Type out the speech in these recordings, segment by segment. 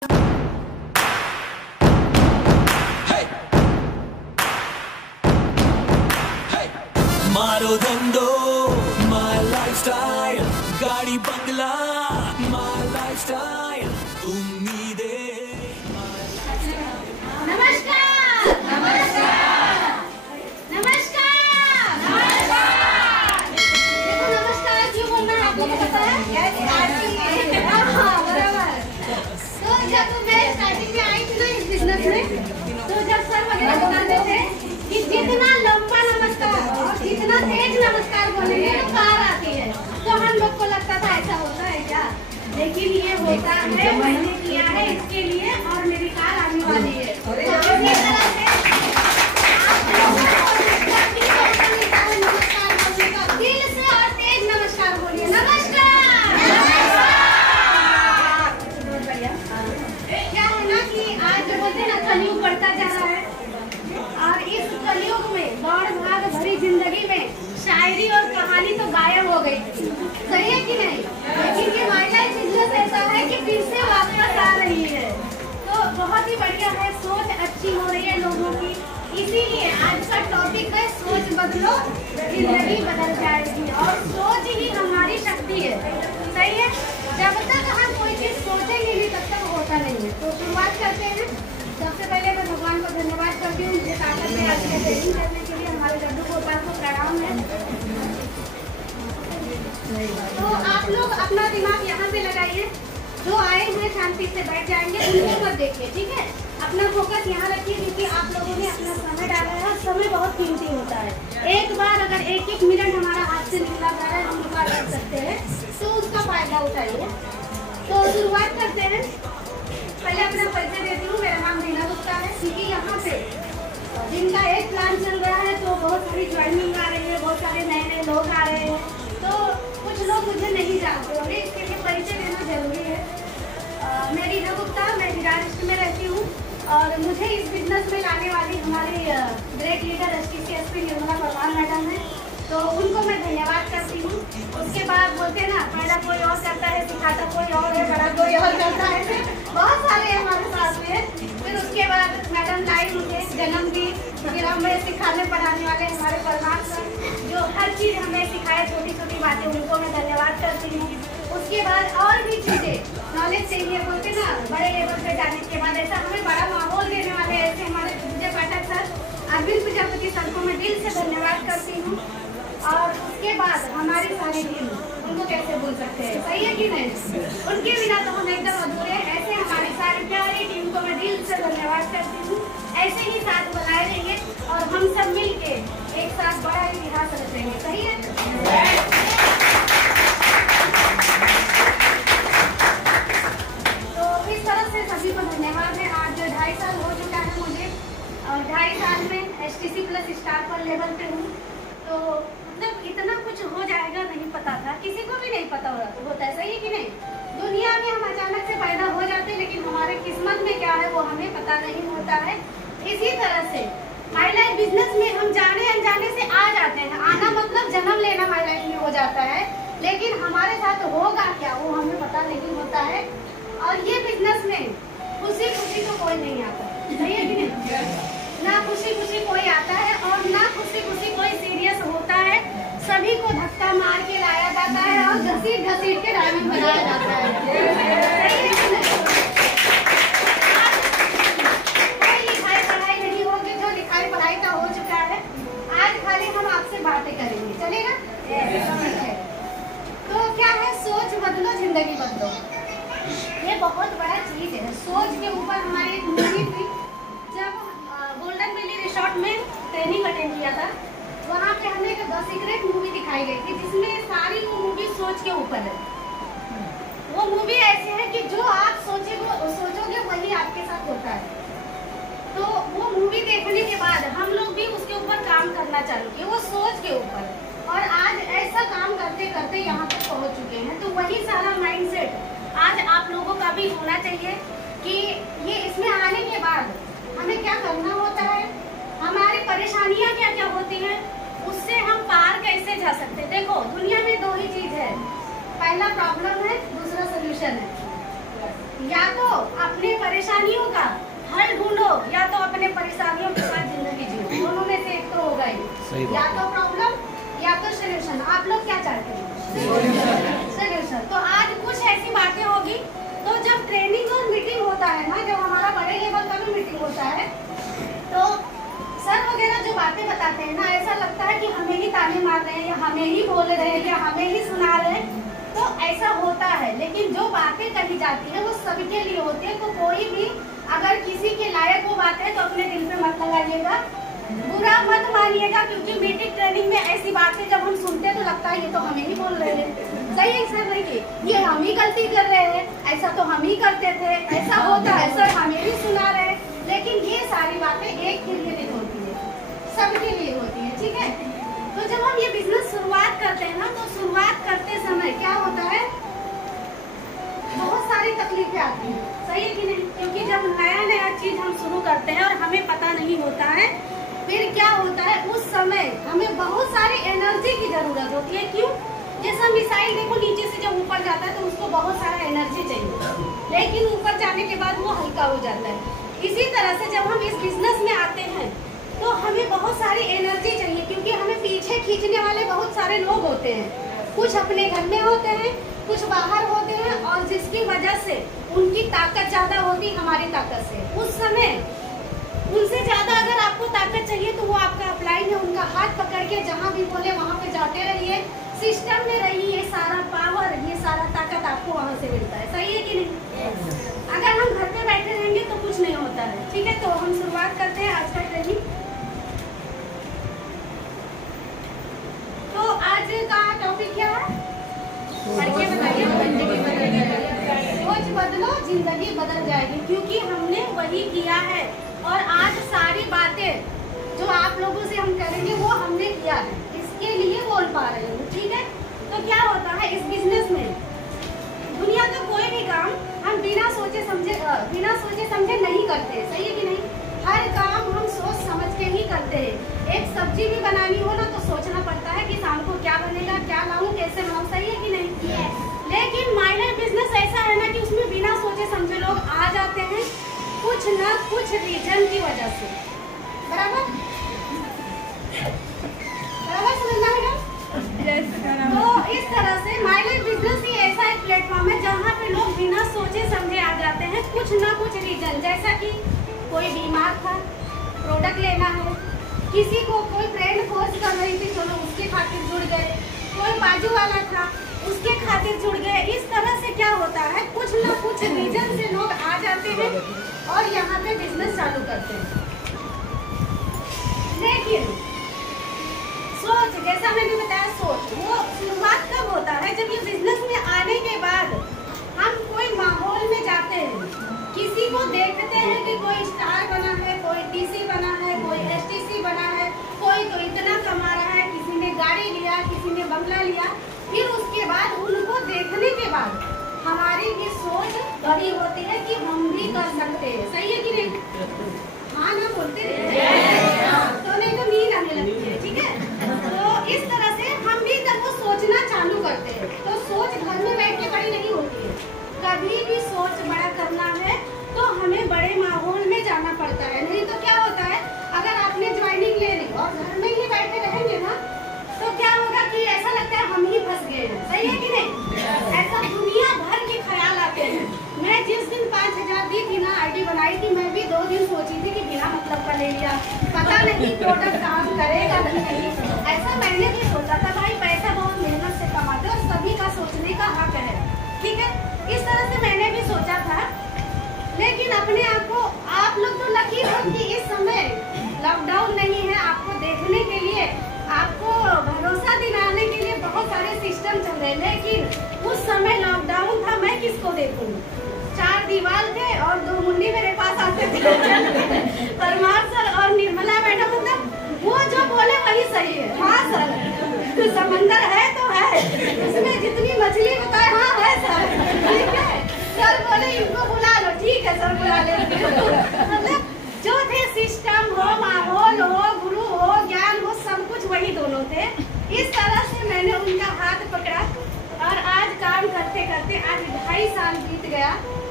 मारो धंधो my lifestyle, गाड़ी बंगला माय लाइफस्टाइल, उम्मीदें। नमस्कार नमस्कार नमस्कार नमस्कार। देखो नमस्कार क्यों बोलना है आपको पता है? हाँ बराबर। तो जब मैं स्टार्टिंग में आई थी ना इस बिजनेस में, तो जब सर वगैरह बताते थे कि जितना लंबा नमस्कार और जितना तेज नमस्कार बोलेंगे तो कार आती है, तो हम लोग को लगता था ऐसा होता है क्या, लेकिन ये होता है। मैंने किया है इसके लिए और मेरी कार आने वाली है। तो इसी तरह से आप लोगों को नमस्कार बोलने का दिल से और तेज नमस्कार बोलिए। नमस्कार क्या है ना कि आज जो बोलते हैं ना कलयुग बढ़ता जा रहा है, और इस कलयुग में दौड़ भाग भरी जिंदगी में शायरी और कहानी तो गायब हो गई, सही है कि नहीं? लेकिन ये महिला बिजनेस ऐसा है कि फिर से वापस आ रही है, तो बहुत ही बढ़िया है। सोच अच्छी हो रही है लोगों की, इसीलिए आज का टॉपिक है सोच बदलो जिंदगी बदल जाएगी, और सोच ही हमारी शक्ति है, सही है? जब तक हम कोई चीज सोचेंगे नहीं तब तक होता नहीं है। तो शुरुआत करते हैं। सबसे पहले मैं भगवान को धन्यवाद करती हूँ मुझे ताकत में आज ट्रेनिंग करने के लिए। हमारे लड्डू गोपाल को प्रणाम है। तो आप लोग अपना दिमाग यहाँ पे लगाइए, जो आए हैं शांति से बैठ जाएंगे, उनको मत देखिए, ठीक है? अपना फोकस यहाँ रखिए, क्योंकि आप लोगों ने अपना समय डाला है, समय बहुत कीमती होता है। एक बार अगर एक मिनट हमारा हाथ से निकला जा रहा है, हम रुका कर सकते हैं, तो उसका फायदा उठाइए। तो शुरुआत करते हैं। पहले अपना परिचय देती हूँ। मेरा नाम रीना गुप्ता है, क्योंकि यहाँ पे दिन का एक प्लान चल रहा है, तो बहुत सारी ज्वाइनिंग आ रही है, बहुत सारे नए नए लोग आ रहे हैं, तो कुछ लोग मुझे नहीं जानते होंगे, इसके लिए परिचय देना जरूरी है। मैं रीना गुप्ता, मैं विराट में रहती हूँ, और मुझे इस बिजनेस में लाने वाली हमारी great leader STCSP Nirmala Parmar madam है, तो उनको मैं धन्यवाद करती हूँ। उसके बाद बोलते हैं ना, पहला कोई और करता है, सिखाता कोई और है, बड़ा कोई और करता है, बहुत सारे हमारे साथ में। फिर उसके बाद मैडम लाई मुझे जन्म दी, फिर हमें सिखाने पढ़ाने वाले हमारे परमार सर, जो हर चीज़ हमें सिखाए, छोटी छोटी बातें, उनको मैं धन्यवाद करती हूँ। उसके बाद और भी चीज़ें नॉलेज चाहिए, बोलते ना, बड़े लेवल पे जाने के बाद ऐसा हमें बड़ा माहौल देने वाले ऐसे हमारे पूज्य पाठक सर, अरविंद प्रजापति सर को मैं दिल से धन्यवाद करती हूँ। और उसके बाद हमारी सारी टीम, उनको कैसे भूल सकते हैं, सही है कि नहीं? उनके बिना तो हम एकदम अधूरे हैं। ऐसे हमारी सारी प्यारी टीम को मैं दिल से धन्यवाद करती हूँ। ऐसे ही साथ बनाए रहेंगे और हम सब मिलके एक साथ बड़ा इतिहास रचेंगे, सही है? तो इस तरह से सभी को धन्यवाद है। आज 2.5 साल हो चुका है मुझे, और 2.5 साल में STC प्लस स्टार पर लेवल पे हूँ, तो मतलब इतना कुछ हो जाएगा नहीं पता था, किसी को भी नहीं पता होता है, सही है कि नहीं? दुनिया में हम अचानक से पैदा हो जाते हैं, लेकिन हमारे किस्मत में क्या है वो हमें पता नहीं होता है। इसी तरह से माई लाइफ बिजनेस में हम जाने अनजाने से आ जाते हैं। आना मतलब जन्म लेना माई लाइफ में हो जाता है, लेकिन हमारे साथ होगा क्या वो हमें पता नहीं होता है। और ये बिजनेस में खुशी खुशी तो कोई नहीं आता, सही है कि नहीं? ना खुशी खुशी कोई आता है, और ना खुशी खुशी कोई सीरियस होता है। सभी को धक्का मार के लाया जाता है और घसीट घसीट के डायमंड बनाया जाता है, सही है कि नहीं? कोई लिखाई पढ़ाई नहीं होगी, जो लिखाई पढ़ाई का हो चुका है। आज खाली हम आपसे बातें करेंगे, चलेगा? तो क्या है, सोच बदलो जिंदगी बदलो, ये बहुत बड़ा चीज है। सोच के ऊपर हमारी एक मूवी थी, जब गोल्डन वैली रिसोर्ट में ट्रेनिंग अटेंड किया था, वहाँ पे हमें एक द सीक्रेट मूवी दिखाई गई थी, जिसमें सारी वो मूवी सोच के ऊपर है। वो मूवी ऐसी है कि जो आप सोचोगे वही आपके साथ होता है। तो वो मूवी देखने के बाद हम लोग भी उसके ऊपर काम करना चालू किए, वो सोच के ऊपर, और आज ऐसा काम करते करते यहाँ तक पहुँच चुके हैं। तो वही सारा माइंडसेट आज आप लोगों का भी होना चाहिए कि ये इसमें आने के बाद हमें क्या करना होता है, हमारी परेशानियां क्या क्या होती हैं, उससे हम पार कैसे जा सकते हैं। देखो दुनिया में 2 ही चीज है, पहला प्रॉब्लम है, दूसरा सोल्यूशन है। या तो अपने होता है। तो सर वगैरह जो बातें बताते हैं ना, ऐसा लगता है कि हमें ही ताने मार रहे हैं या हमें ही बोल रहे हैं या हमें ही सुना रहे हैं, तो ऐसा होता है। लेकिन जो बातें कही जाती है वो सबके लिए होती है। तो कोई भी अगर किसी के लायक वो बात है तो अपने दिल पे मत लगाइएगा, बुरा मत मानिएगा, क्योंकि मीटिंग ट्रेनिंग में ऐसी बातें जब हम सुनते हैं तो लगता है ये तो हमें ही बोल रहे हैं। सही है सर? नहीं, ये हम ही गलती कर रहे हैं, ऐसा तो हम ही करते थे, ऐसा होता है सर, हमें भी सुना रहे हैं। लेकिन ये सारी बातें एक के लिए नहीं होती है, सबके लिए होती है। ठीक है? तो जब हम ये बिजनेस शुरुआत करते हैं ना, तो शुरुआत करते समय क्या होता है, बहुत सारी तकलीफें आती हैं। सही है कि नहीं? क्योंकि जब नया नया चीज हम शुरू करते हैं और हमें पता नहीं होता है, फिर क्या होता है, उस समय हमें बहुत सारी एनर्जी की जरूरत होती है। क्यों? जैसा मिसाइल देखो नीचे से जब ऊपर जाता है तो उसको बहुत सारा एनर्जी चाहिए, लेकिन ऊपर जाने के बाद वो हल्का हो जाता है। इसी तरह से जब हम इस बिजनेस में आते हैं तो हमें बहुत सारी एनर्जी चाहिए, क्योंकि हमें पीछे खींचने वाले बहुत सारे लोग होते हैं। कुछ अपने घर में होते हैं, कुछ बाहर होते हैं, और जिसकी वजह से उनकी ताकत ज्यादा होती हमारी ताकत से। उस समय उनसे ज्यादा अगर आपको ताकत चाहिए तो वो आपका अपलाइन है, उनका हाथ पकड़ के जहाँ भी बोले वहाँ पे जाते रहिए, सिस्टम में रहिए। ये सारा पावर, ये सारा ताकत आपको वहाँ से मिलता है। सही है कि नहीं? अगर हम घर पे बैठे रहेंगे तो कुछ नहीं होता है। ठीक है? तो हम शुरुआत करते हैं आज का ट्रेनिंग। तो आज का टॉपिक क्या है? पढ़ के बताइए। सोच बदलो, जिंदगी बदल जाएगी, क्योंकि हमने वही किया है। और आज सारी बातें जो आप लोगों से हम करेंगे वो हमने किया है, इसके लिए बोल पा रहे हैं। ठीक है? तो क्या होता है इस बिजनेस में, दुनिया का कोई भी काम हम बिना सोचे समझे नहीं करते। सही है कि नहीं? हर काम हम सोच समझ के ही करते हैं। एक सब्जी भी बनानी हो ना तो सोचना पड़ता है कि शाम को क्या बनेगा, क्या लाऊं, कैसे बनाऊं। सही है कि नहीं? लेकिन माइनर बिजनेस ऐसा है ना कि उसमें बिना सोचे समझे लोग आ जाते हैं, कुछ न कुछ रीजन की वजह से। बराबर समझना मैडम? तो इस तरह से माइलेज बिजनेस ही ऐसा एक प्लेटफॉर्म है जहाँ पे लोग बिना सोचे समझे आ जाते हैं, कुछ ना कुछ रीजन। जैसा कि कोई बीमार था, प्रोडक्ट लेना है, किसी को कोई फ्रेंड फोर्स कर रही थी, चलो उसके खातिर जुड़ गए, कोई बाजू वाला था उसके खातिर जुड़ गए। इस तरह से क्या होता है, कुछ ना कुछ रीजन से लोग आ जाते हैं और यहाँ पे बिजनेस चालू करते हैं। लेकिन सोच, जैसा मैंने बताया, सोच वो शुरुआत कब होता है, जब ये बिजनेस में आने के बाद हम कोई माहौल में जाते हैं, किसी को देखते हैं कि कोई स्टार बना है, कोई टीसी बना है, कोई एसटीसी बना है, कोई तो इतना कमा रहा है, किसी ने गाड़ी लिया, किसी ने बंगला लिया। फिर उसके बाद उनको देखने के बाद हमारी भी सोच बड़ी होती है कि हम भी कर सकते हैं। सही है कि नहीं? हाँ ना बोलते तो नहीं तो नींद आने लगती है। ठीक है? तो इस तरह से हम भी जब वो सोचना चालू करते हैं तो सोच घर में बैठ के बड़ी नहीं होती है। कभी भी सोच बड़ा करना है तो हमें बड़े माहौल में जाना पड़ता है। नहीं तो क्या होता है, अगर आपने ज्वाइनिंग ले ली और घर में ही बैठे रहेंगे ना तो क्या होगा कि ऐसा लगता है हम ही फंस गए हैं। सही है कि नहीं? ऐसा दुनिया भर के ख्याल आते हैं। मैं जिस दिन 5000 दी थी ना, आईडी बनाई थी, मैं भी 2 दिन सोची थी कि बिना मतलब का ले लिया, पता नहीं प्रोडक्ट काम करेगा नहीं। ऐसा मैंने भी सोचा था। भाई पैसा बहुत मेहनत से कमाते और सभी का सोचने का हक है। ठीक है? इस तरह से मैंने भी सोचा था। लेकिन अपने आप को, आप लोग तो लकी हो कि इस समय लॉकडाउन नहीं है, आपको देखने के लिए, आपको भरोसा दिलाने के लिए बहुत सारे सिस्टम चल रहे हैं। लेकिन उस समय लॉकडाउन था, मैं किसको देखूं? 4 दीवार थे और 2 मुन्नी मेरे पास आते थे परमार सर और निर्मला मैडम। मतलब वो जो बोले वही सही है। हाँ सर, तो समंदर है तो है, उसमें जितनी मछली बताए हाँ है सर। ठीक है? सर बोले इनको बुला लो। ठीक है सर, बुला लेते। मतलब जो थे, सिस्टम हो, माहौल हो, गुरु हो, ज्ञान हो, सब कुछ वही दोनों थे। इस तरह से मैंने उनका हाथ पकड़ा और आज काम करते करते आज 2.5 साल बीत गया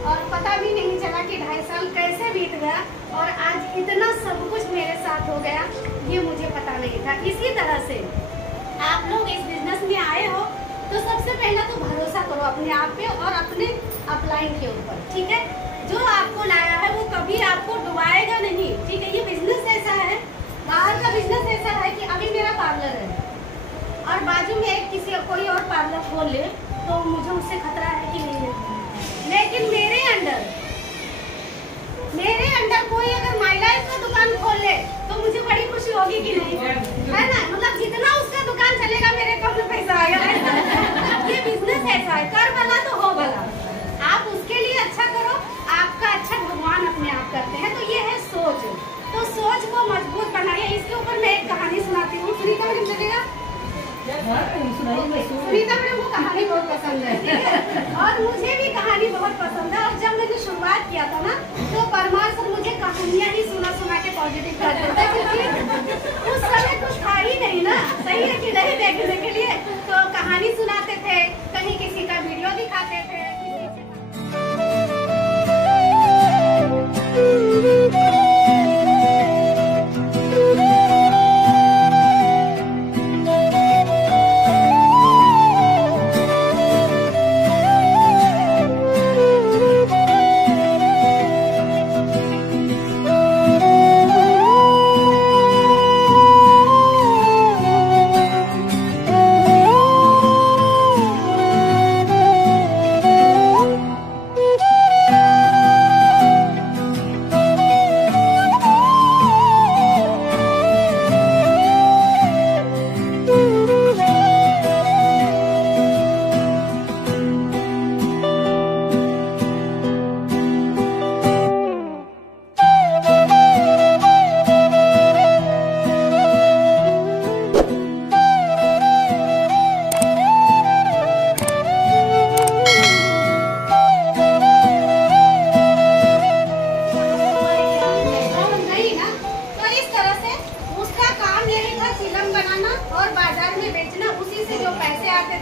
और पता भी नहीं चला कि 2.5 साल कैसे बीत गया और आज इतना सब कुछ मेरे साथ हो गया, ये मुझे पता नहीं था। इसी तरह से आप लोग इस बिजनेस में आए हो तो सबसे पहला तो भरोसा करो अपने आप पे और अपने अपलाइन के ऊपर। ठीक है? जो आपको लाया है वो कभी आपको डुबाएगा पार्लर है और बाजू में एक किसी कोई और पार्लर खोल ले तो मुझे उससे खतरा है कि नहीं है। लेकिन मेरे अंडर कोई अगर माई लाइफ का दुकान खोल ले तो मुझे बड़ी खुशी होगी कि नहीं, है ना। मतलब जितना उसका दुकान चलेगा मेरे अकाउंट में पैसा आएगा। ये बिजनेस ऐसा है, कर भला तो हो भला। आप उसके लिए अच्छा करो, आपका अच्छा भगवान अपने आप करते हैं। तो ये है सोच, तो सोच को मजबूत बनाइए। इसके ऊपर मैं एक कहानी सुनाती हूँ। सुनीता मैडम चलेगा? सुनीता मैडम को कहानी बहुत पसंद है, ठीक है, और मुझे भी कहानी बहुत पसंद है। और जब मैंने शुरुआत किया था ना तो परमार सर मुझे कहानियाँ ही सुना के पॉजिटिव कर देते, क्योंकि उस समय कुछ था ही नहीं ना, सही है कि नहीं, देखने के लिए। तो कहानी सुनाते थे, कहीं किसी का वीडियो दिखाते थे।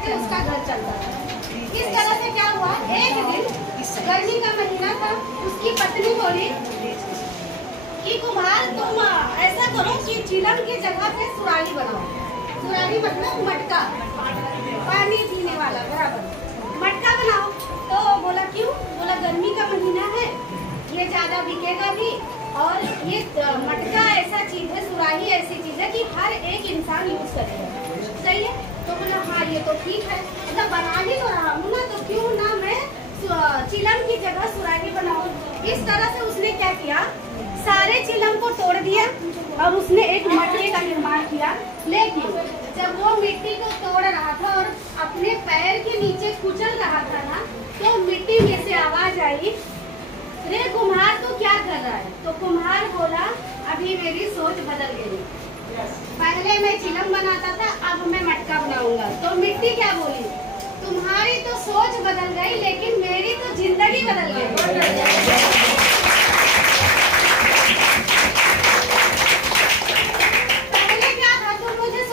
उसका घर चलता था। इस तरह से क्या हुआ, एक दिन गर्मी का महीना था, उसकी पत्नी बोली कि कुम्हार तुम ऐसा करो कि चिलम की जगह पे सुराही बनाओ। सुराही मतलब मटका, पानी पीने वाला बराबर मटका बनाओ। तो बोला क्यों? बोला गर्मी का महीना है, ये ज्यादा बिकेगा भी, और ये मटका ऐसा चीज है, सुराही ऐसी चीज है कि हर एक इंसान यूज करेगा, सही है। तो बोला हाँ ये तो ठीक है, मतलब बना ही तो रहा हूँ ना, तो क्यों ना मैं चिलम की जगह सुराही बनाऊं। इस तरह से उसने क्या किया, सारे चिलम को तोड़ दिया और उसने एक मटके का निर्माण किया। लेकिन जब वो मिट्टी को तोड़ रहा था और अपने पैर के नीचे कुचल रहा था ना, तो मिट्टी में से आवाज आई, रे कुम्हार तू क्या कर रहा है? तो कुम्हार बोला अभी मेरी सोच बदल गई, पहले मैं चिलम बनाता था, अब मैं मटका बनाऊंगा। तो मिट्टी क्या बोली, तुम्हारी तो सोच बदल गई लेकिन मेरी तो जिंदगी बदल गई। पहले क्या था, तुम मुझे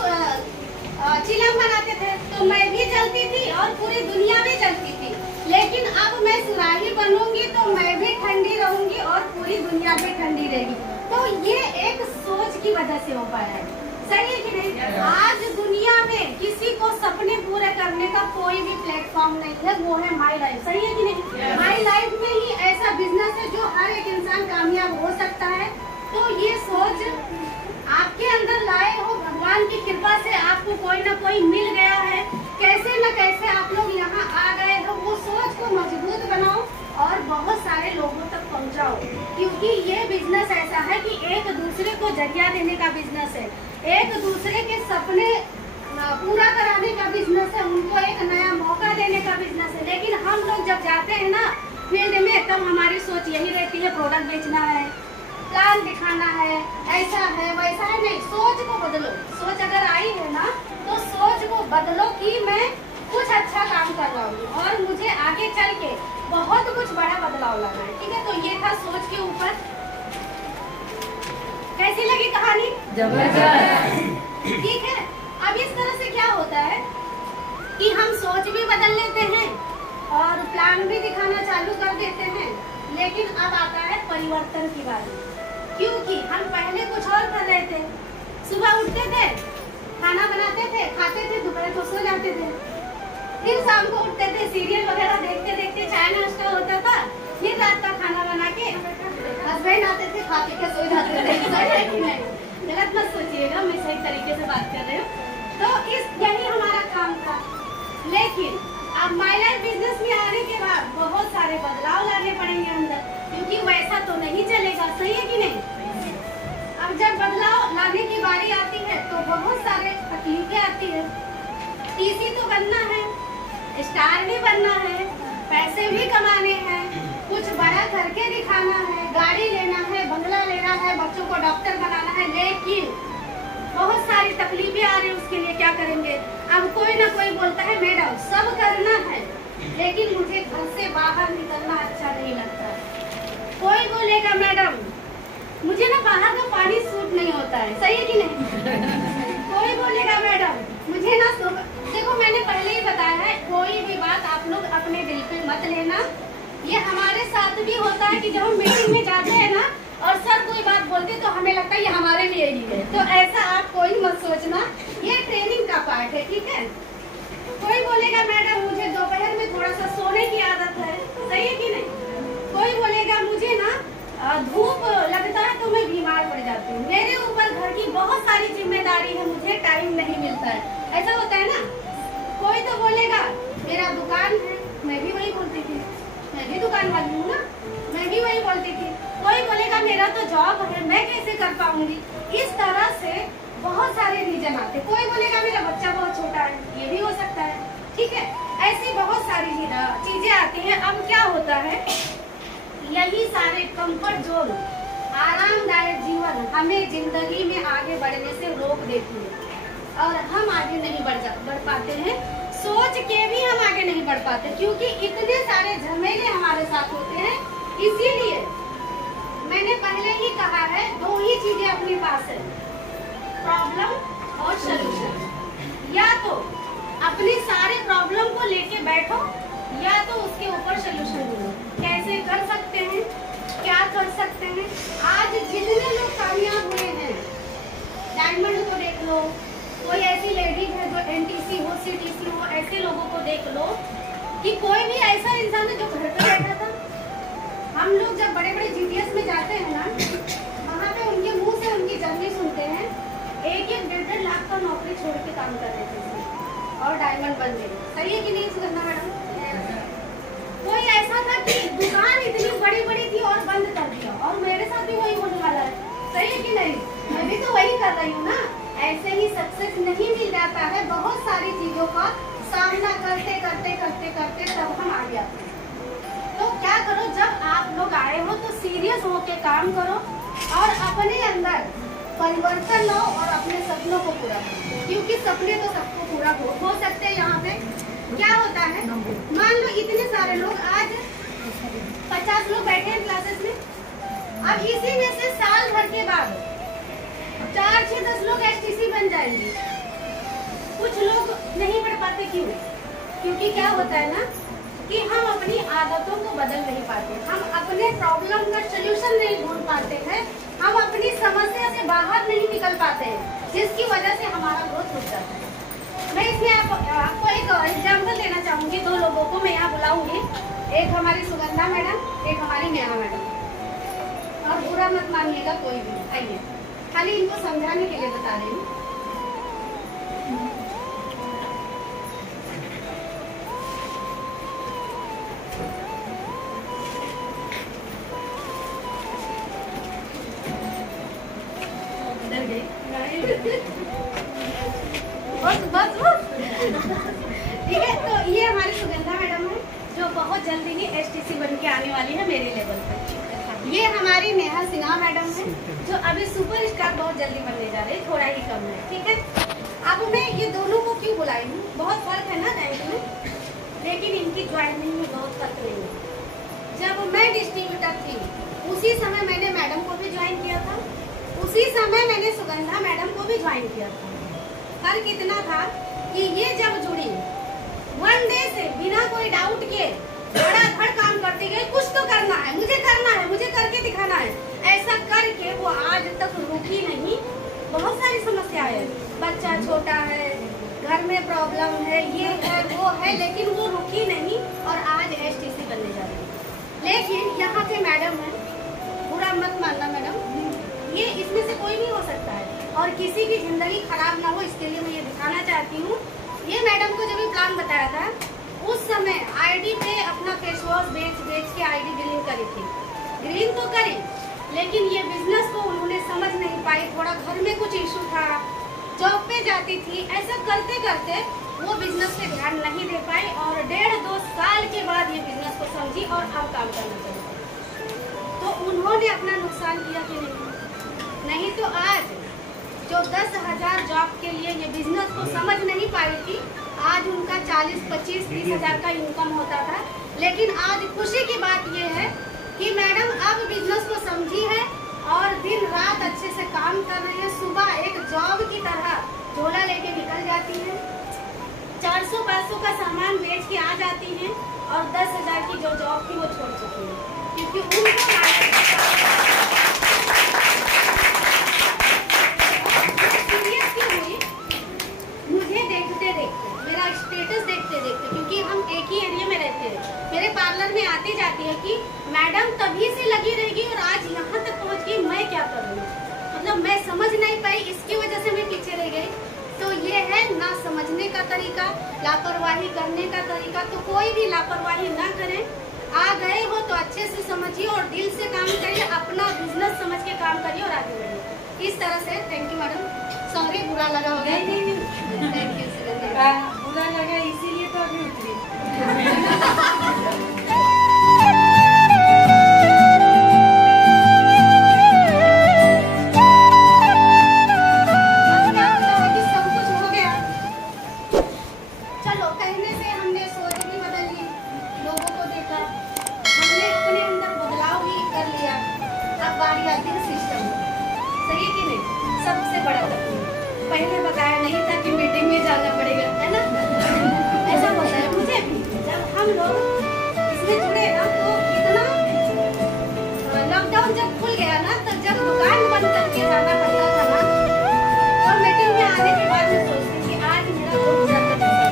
चिलम बनाते थे तो मैं भी जलती थी और पूरी दुनिया भी जलती थी, लेकिन अब मैं सुराही बनूंगी तो मैं भी ठंडी रहूंगी और पूरी दुनिया भी ठंडी रहेगी। तो ये एक सोच की वजह से हो पाया है, सही है कि नहीं। आज दुनिया में किसी को सपने पूरे करने का कोई भी प्लेटफॉर्म नहीं है, वो है माई लाइफ, सही है कि नहीं। माई लाइफ में ही ऐसा बिजनेस है जो हर एक इंसान कामयाब हो सकता है। तो ये सोच आपके अंदर लाए हो, भगवान की कृपा से आपको कोई ना कोई मिल गया है, कैसे न कैसे आप लोग यहाँ आ गए हो। वो सोच को मजबूत बनाओ और बहुत सारे लोगों तक पहुँचाओ, क्योंकि ये बिजनेस ऐसा है कि एक दूसरे को जरिया देने का बिजनेस है, एक दूसरे के सपने पूरा कराने का बिजनेस है, उनको एक नया मौका देने का बिजनेस है। लेकिन हम लोग जब जाते हैं ना फील्ड में, तब हमारी सोच यही रहती है प्रोडक्ट बेचना है, प्लान दिखाना है, ऐसा है वैसा है। नहीं, सोच को बदलो। सोच अगर आई है ना तो सोच को बदलो कि मैं कुछ अच्छा काम कर रहा हूँ और मुझे आगे चल के बहुत कुछ बड़ा बदलाव लाना है, ठीक है। तो ये था सोच के ऊपर। कैसी लगी कहानी? जबरदस्त, ठीक है। अब इस तरह से क्या होता है कि हम सोच भी बदल लेते हैं और प्लान भी दिखाना चालू कर देते हैं, लेकिन अब आता है परिवर्तन की बारी। क्योंकि हम पहले कुछ और कर रहे थे, सुबह उठते थे, खाना बनाते थे, खाते थे, दोपहर को सो जाते थे, फिर शाम को उठते थे, सीरियल वगैरह देखते देखते चाय नाश्ता होता था, फिर रात का खाना बना के हस्बैंड आते थे, खा पी के सो जाते थे। गलत मत सोचिएगा, मैं सही तरीके से बात कर रही हूँ। तो यही हमारा काम था। लेकिन अब माय लाइफ बिजनेस में आने के बाद बहुत सारे बदलाव लाने पड़ेंगे अंदर, क्योंकि वैसा तो नहीं चलेगा, सही है कि नहीं। अब जब बदलाव लाने की बारी आती है तो बहुत सारे तकलीफें आती है। टीसी तो बनना है, स्टार भी बनना है, पैसे भी कमाने हैं, कुछ बड़ा करके दिखाना है, गाड़ी लेना है, बंगला लेना है, बच्चों को डॉक्टर बनाना है। लेकिन बहुत सारी तकलीफें आ रही है, उसके लिए क्या करेंगे। अब कोई ना कोई बोलता है मैडम सब करना है, लेकिन मुझे घर से बाहर निकलना अच्छा नहीं लगता। कोई बोलेगा मैडम मुझे ना बाहर का पानी सूट नहीं होता है, सही है कि नहीं। कोई बोलेगा मैडम मुझे ना देखो, मैंने पहले ही बताया है, कोई भी बात आप लोग अपने दिल पे मत लेना। ये हमारे साथ भी होता है कि जब हम मीटिंग में जाते हैं ना और सर कोई बात बोलते तो हमें लगता है ये हमारे लिए ही है। तो ऐसा आप कोई मत सोचना, ये ट्रेनिंग का पार्ट है, ठीक है। कोई बोलेगा मैडम मुझे दोपहर में थोड़ा सा सोने की आदत है, सही है कि नहीं। कोई बोलेगा मुझे ना धूप लगता है तो मैं बीमार पड़ जाती हूँ, मेरे ऊपर घर की बहुत सारी जिम्मेदारी है, मुझे टाइम नहीं मिलता है, ऐसा होता है ना। कोई तो बोलेगा मेरा दुकान है, मैं भी वही बोलती थी, मैं भी दुकान वाली हूँ ना, मैं भी वही बोलती थी। कोई बोलेगा मेरा तो जॉब है, मैं कैसे कर पाऊंगी। इस तरह से बहुत सारे रीजन आते। कोई बोलेगा मेरा बच्चा बहुत छोटा है, ये भी हो सकता है, ठीक है। ऐसी बहुत सारी चीजें आती हैं। अब क्या होता है, यही सारे कंफर्ट जोन, आरामदायक जीवन हमें जिंदगी में आगे बढ़ने से रोक देती है और हम आगे नहीं बढ़ पाते हैं। सोच के भी हम आगे नहीं बढ़ पाते, क्योंकि इतने सारे झमेले हमारे साथ होते हैं। इसीलिए मैंने पहले ही कहा है, दो ही चीजें अपने पास है, प्रॉब्लम और सलूशन। या तो अपने सारे प्रॉब्लम को लेके बैठो, या तो उसके ऊपर सलूशन ढूंढो। कैसे कर सकते हैं, क्या कर सकते हैं। आज जितने लोग कामयाब हुए हैं, डायमंड को देख लो, कोई ऐसी लेडी है जो एनटीसी हो, सीटीसी हो, ऐसे लोगों को देख लो कि कोई भी ऐसा इंसान है जो घर पे बैठा था। हम लोग जब बड़े बड़े जीपीएस में जाते हैं ना, वहाँ पे उनके मुंह से उनकी जर्नी सुनते हैं, 1-1 लाख का नौकरी छोड़ के काम कर रहे थे और डायमंड बन गए, सही है कि नहीं सुगंधा मैडम। कोई ऐसा था कि दुकान इतनी बड़ी बड़ी थी और बंद कर दिया, और मेरे साथ भी वही होने वाला है, सही है कि नहीं। मैं भी तो वही कर रही हूँ ना। ऐसे ही सक्सेस नहीं मिल जाता है, बहुत सारी चीजों का सामना करते करते करते करते तब हम आगे आते हैं। तो क्या करो, जब आप लोग आए हो तो सीरियस होके काम करो और अपने अंदर परिवर्तन लाओ और अपने सपनों को पूरा करो, क्योंकि सपने तो सबको पूरा हो सकते हैं। यहाँ पे क्या होता है, मान लो इतने सारे लोग, आज 50 लोग बैठे हैं क्लासेस में, अब इसी में से साल भर के बाद 4-6-10 लोग एसटीसी बन जाएंगे। कुछ लोग नहीं बढ़ पाते, क्यों? क्योंकि क्या होता है ना कि हम अपनी आदतों को बदल नहीं पाते, हम अपने प्रॉब्लम का सलूशन नहीं ढूंढ पाते हैं, हम अपनी समस्या से बाहर नहीं निकल पाते हैं, जिसकी वजह से हमारा ग्रोथ रुक जाता है। मैं इसमें आपको एक एग्जाम्पल देना चाहूंगी। 2 लोगों को मैं यहाँ बुलाऊंगी, एक हमारी सुगंधा मैडम, एक हमारी नेहा मैडम, और बुरा मत मानिएगा कोई भी, आइए, खाली इनको समझाने के लिए बता रही हूँ। बस ठीक है। तो ये हमारी सुगंधा मैडम है जो बहुत जल्दी ही एसटीसी बन के आने वाली है मेरे लेवल पर। ये हमारी नेहा सिन्हा मैडम है जो अभी सुपरस्टार बहुत जल्दी बनने जा रही है, थोड़ा ही कम है, ठीक है। अब मैं ये दोनों को क्यों बुलाई हूँ, बहुत फर्क है ना रैंक में, लेकिन इनकी ज्वाइनिंग में बहुत फर्क नहीं है। जब मैं डिस्ट्रीब्यूटर थी उसी समय मैंने मैडम को भी ज्वाइन किया था, उसी समय मैंने सुगंधा मैडम को भी ज्वाइन किया था। फर्क इतना था कि ये जब जुड़ी 1 डे से बिना कोई डाउट के धड़ाधड़ काम करती गई, कुछ तो करना है, मुझे करना है, मुझे करके दिखाना है, ऐसा करके वो आज तक रुकी नहीं। बहुत सारी समस्या है, बच्चा छोटा है, घर में प्रॉब्लम है, ये है वो है, लेकिन वो रुकी नहीं और आज एसटीसी बनने जा रही है। लेकिन यहाँ के मैडम है, बुरा मत मानना मैडम, ये इसमें से कोई भी हो सकता है, और किसी की जिंदगी खराब ना हो, इसके लिए मैं ये दिखाना चाहती हूँ। ये मैडम को जब भी प्लान बताया था उस समय आईडी पे अपना फेस वॉश बेच के आईडी ग्रीन करी थी। ग्रीन तो करी, लेकिन ये बिजनेस को उन्होंने समझ नहीं पाई। थोड़ा घर में कुछ इशू था, जॉब पे जाती थी, ऐसा करते करते वो बिजनेस पे ध्यान नहीं दे पाई और 1.5-2 साल के बाद ये बिजनेस को समझी और अब काम करना चाहिए। तो उन्होंने अपना नुकसान किया कि नहीं तो आज जो 10,000 जॉब के लिए ये बिजनेस को समझ नहीं पाई थी, आज उनका 40, 25, 30 हज़ार का इनकम होता था। लेकिन आज खुशी की बात ये है कि मैडम अब बिजनेस को समझी है और दिन रात अच्छे से काम कर रही है। सुबह एक जॉब की तरह झोला लेके निकल जाती है, 400-500 का सामान बेच के आ जाती हैं और 10,000 की जो जॉब थी वो छोड़ चुकी है, क्योंकि उनको सीरियस क्यों हुई, मुझे देखते देखते, मेरा स्टेटस देखते देखते, क्योंकि हम एक ही एरिया में रहते हैं। मेरे पार्लर में आती जाती है कि मैडम तभी से लगी रहेगी और आज यहाँ तक पहुँच गई, मैं क्या करूँ। मतलब मैं समझ नहीं पाई, इसकी वजह से मैं पीछे रह गई। तो ये है ना समझने का तरीका, लापरवाही करने का तरीका। तो कोई भी लापरवाही ना करें, आ गए हो तो अच्छे से समझिए और दिल से काम करिए, अपना बिजनेस समझ के काम करिए और आगे बढ़िए। इस तरह से थैंक यू मैडम। सॉरी बुरा लगा होगा। नहीं थैंक यू। बुरा लगा इसीलिए तो अभी उतरी। पहले बताया नहीं था कि मीटिंग में जाना पड़ेगा, है ना। ऐसा होता है मुझे भी। जब हम लोग इसमें जुड़े ना तो इतना लॉकडाउन जब खुल गया ना, तब जब दुकान बंद करके जाना पड़ता था ना, तो मीटिंग में आने के बाद मैं सोचती थी आज मेरा 2,000 का नुकसान,